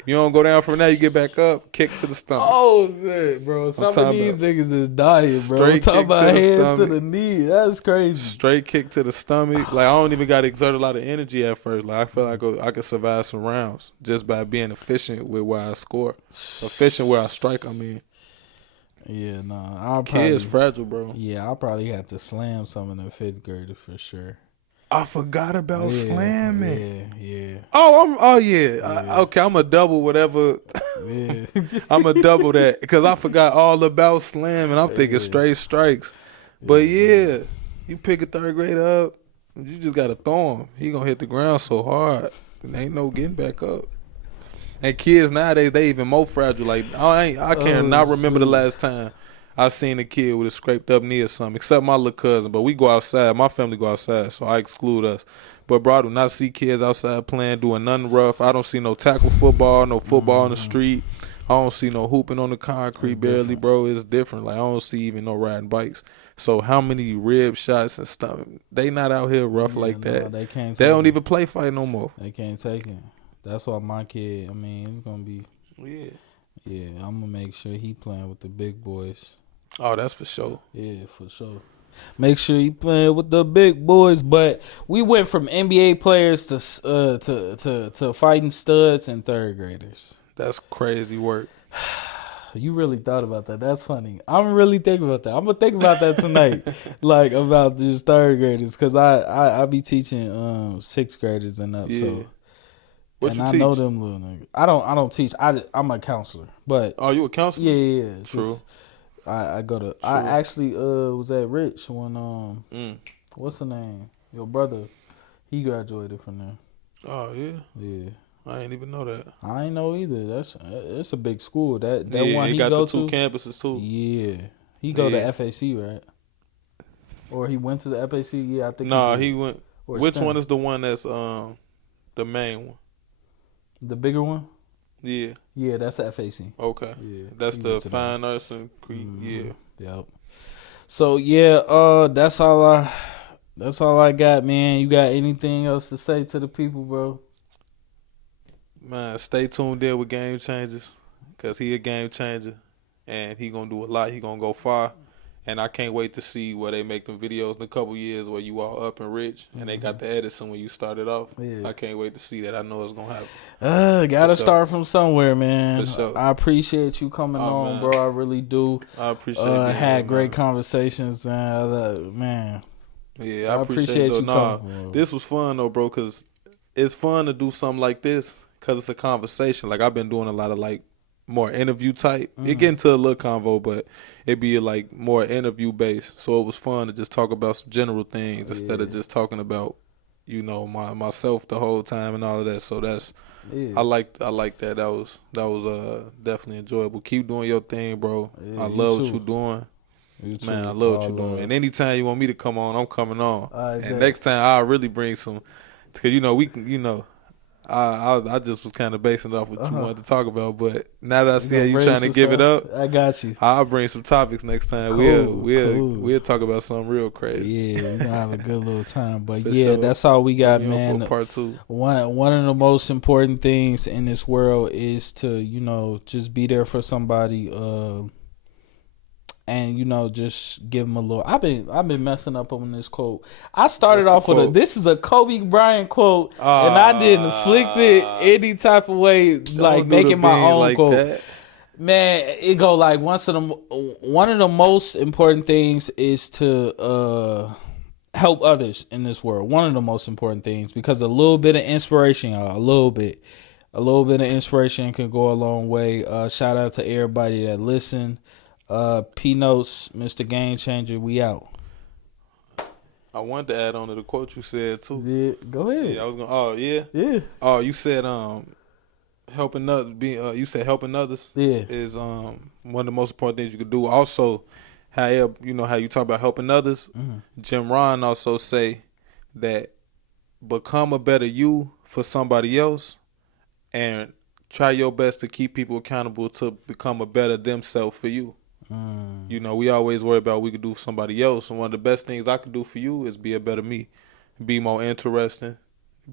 You don't go down from there, you get back up, kick to the stomach. Oh, shit, bro. Some of these niggas is dying, bro. I'm talking about head to the knee. That's crazy. Straight kick to the stomach. Like, I don't even got to exert a lot of energy at first. Like, I feel like I could survive some rounds just by being efficient with where I score. Efficient where I strike, I mean. Yeah, no. Kids fragile, bro. Yeah, I'll probably have to slam some of the fifth graders for sure. I forgot about slamming. Yeah. Okay, I'm a double whatever. Yeah. I'm a double that because I forgot all about slamming. I'm thinking straight strikes. But you pick a third grader up, you just got to throw him. He going to hit the ground so hard. And ain't no getting back up. And kids nowadays, they even more fragile. Like, I can't not remember the last time I seen a kid with a scraped up knee or something, except my little cousin. But we go outside. My family go outside, so I exclude us. But, bro, I do not see kids outside playing, doing nothing rough. I don't see no tackle football, no football on the street. I don't see no hooping on the concrete barely, bro. It's different. Like, I don't see even no riding bikes. So how many rib shots and stuff? They not out here rough like that. They can't. They don't even play fight no more. They can't take it. That's why my kid, I mean, it's going to be. Yeah, I'm going to make sure he playing with the big boys. Oh, that's for sure. Yeah, for sure. Make sure you playing with the big boys. But we went from NBA players to fighting studs and third graders. That's crazy work. You really thought about that. That's funny. I'm really thinking about that. I'm gonna think about that tonight, like about just third graders, because I be teaching sixth graders and up. Yeah. So. What you teach? I know them little niggas. I don't teach. I'm a counselor. But oh, you a counselor? Yeah. True. I go to. True. I actually was at Rich when what's the name? Your brother, he graduated from there. Oh yeah. Yeah. I ain't even know that. I ain't know either. It's a big school. That one he got the two campuses too. Yeah. He go to FAC, right? Or he went to the FAC. Yeah, I think. Nah, he went. Which one is the one that's the main one? The bigger one? Yeah. Yeah, that's FAC. Okay. Yeah. That's the Fine Arts and yeah. Yep. So that's all I got, man. You got anything else to say to the people, bro? Man, stay tuned in with Game Changers, because he a game changer and he gonna do a lot. He gonna go far. And I can't wait to see where they make them videos in a couple years where you all up and rich and they got the Edison when you started off. Yeah. I can't wait to see that. I know it's going to happen. Gotta start from somewhere, man. For sure. I appreciate you coming on, man. Bro. I really do. I appreciate it. Had great conversations, man. Man. Yeah, I appreciate you coming. Bro. This was fun, though, bro, because it's fun to do something like this because it's a conversation. Like, I've been doing a lot of, like, more interview type. It get into a little convo, but it be like more interview based. So it was fun to just talk about some general things instead of just talking about, you know, myself the whole time and all of that. So that's I like that. That was definitely enjoyable. Keep doing your thing, bro. I love what you're doing. Man, I love what you're doing. And anytime you want me to come on, I'm coming on. And next time I'll really bring some, because we can, I just was kind of basing it off what you wanted to talk about, but now that I see how you trying to give it up, I got you. I'll bring some topics next time. We'll talk about something real crazy. Yeah, we're gonna have a good little time. But sure. That's all we got, man. Part 2. One of the most important things in this world is to, just be there for somebody, and just give them a little. I've been messing up on this quote. I started off with this is a Kobe Bryant quote, and I didn't flip it any type of way, like making my own like quote. That. Man, it go like one of the most important things is to help others in this world. One of the most important things, because a little bit of inspiration, a little bit of inspiration can go a long way. Shout out to everybody that listen. P Notes, Mr. Game Changer, we out. I wanted to add on to the quote you said too. Yeah, go ahead. Yeah, I was going. Oh yeah. Yeah. Oh, you said helping others. You said helping others. Yeah. Is one of the most important things you could do. Also, how you talk about helping others. Mm-hmm. Jim Rohn also say that become a better you for somebody else, and try your best to keep people accountable to become a better themselves for you. We always worry about what we could do for somebody else. And one of the best things I could do for you is be a better me. Be more interesting.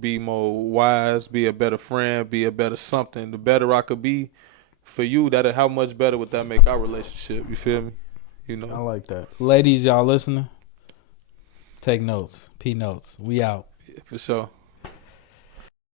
Be more wise. Be a better friend. Be a better something. The better I could be for you, how much better would that make our relationship? You feel me? I like that. Ladies, y'all listening? Take notes. P Notes. We out. Yeah, for sure.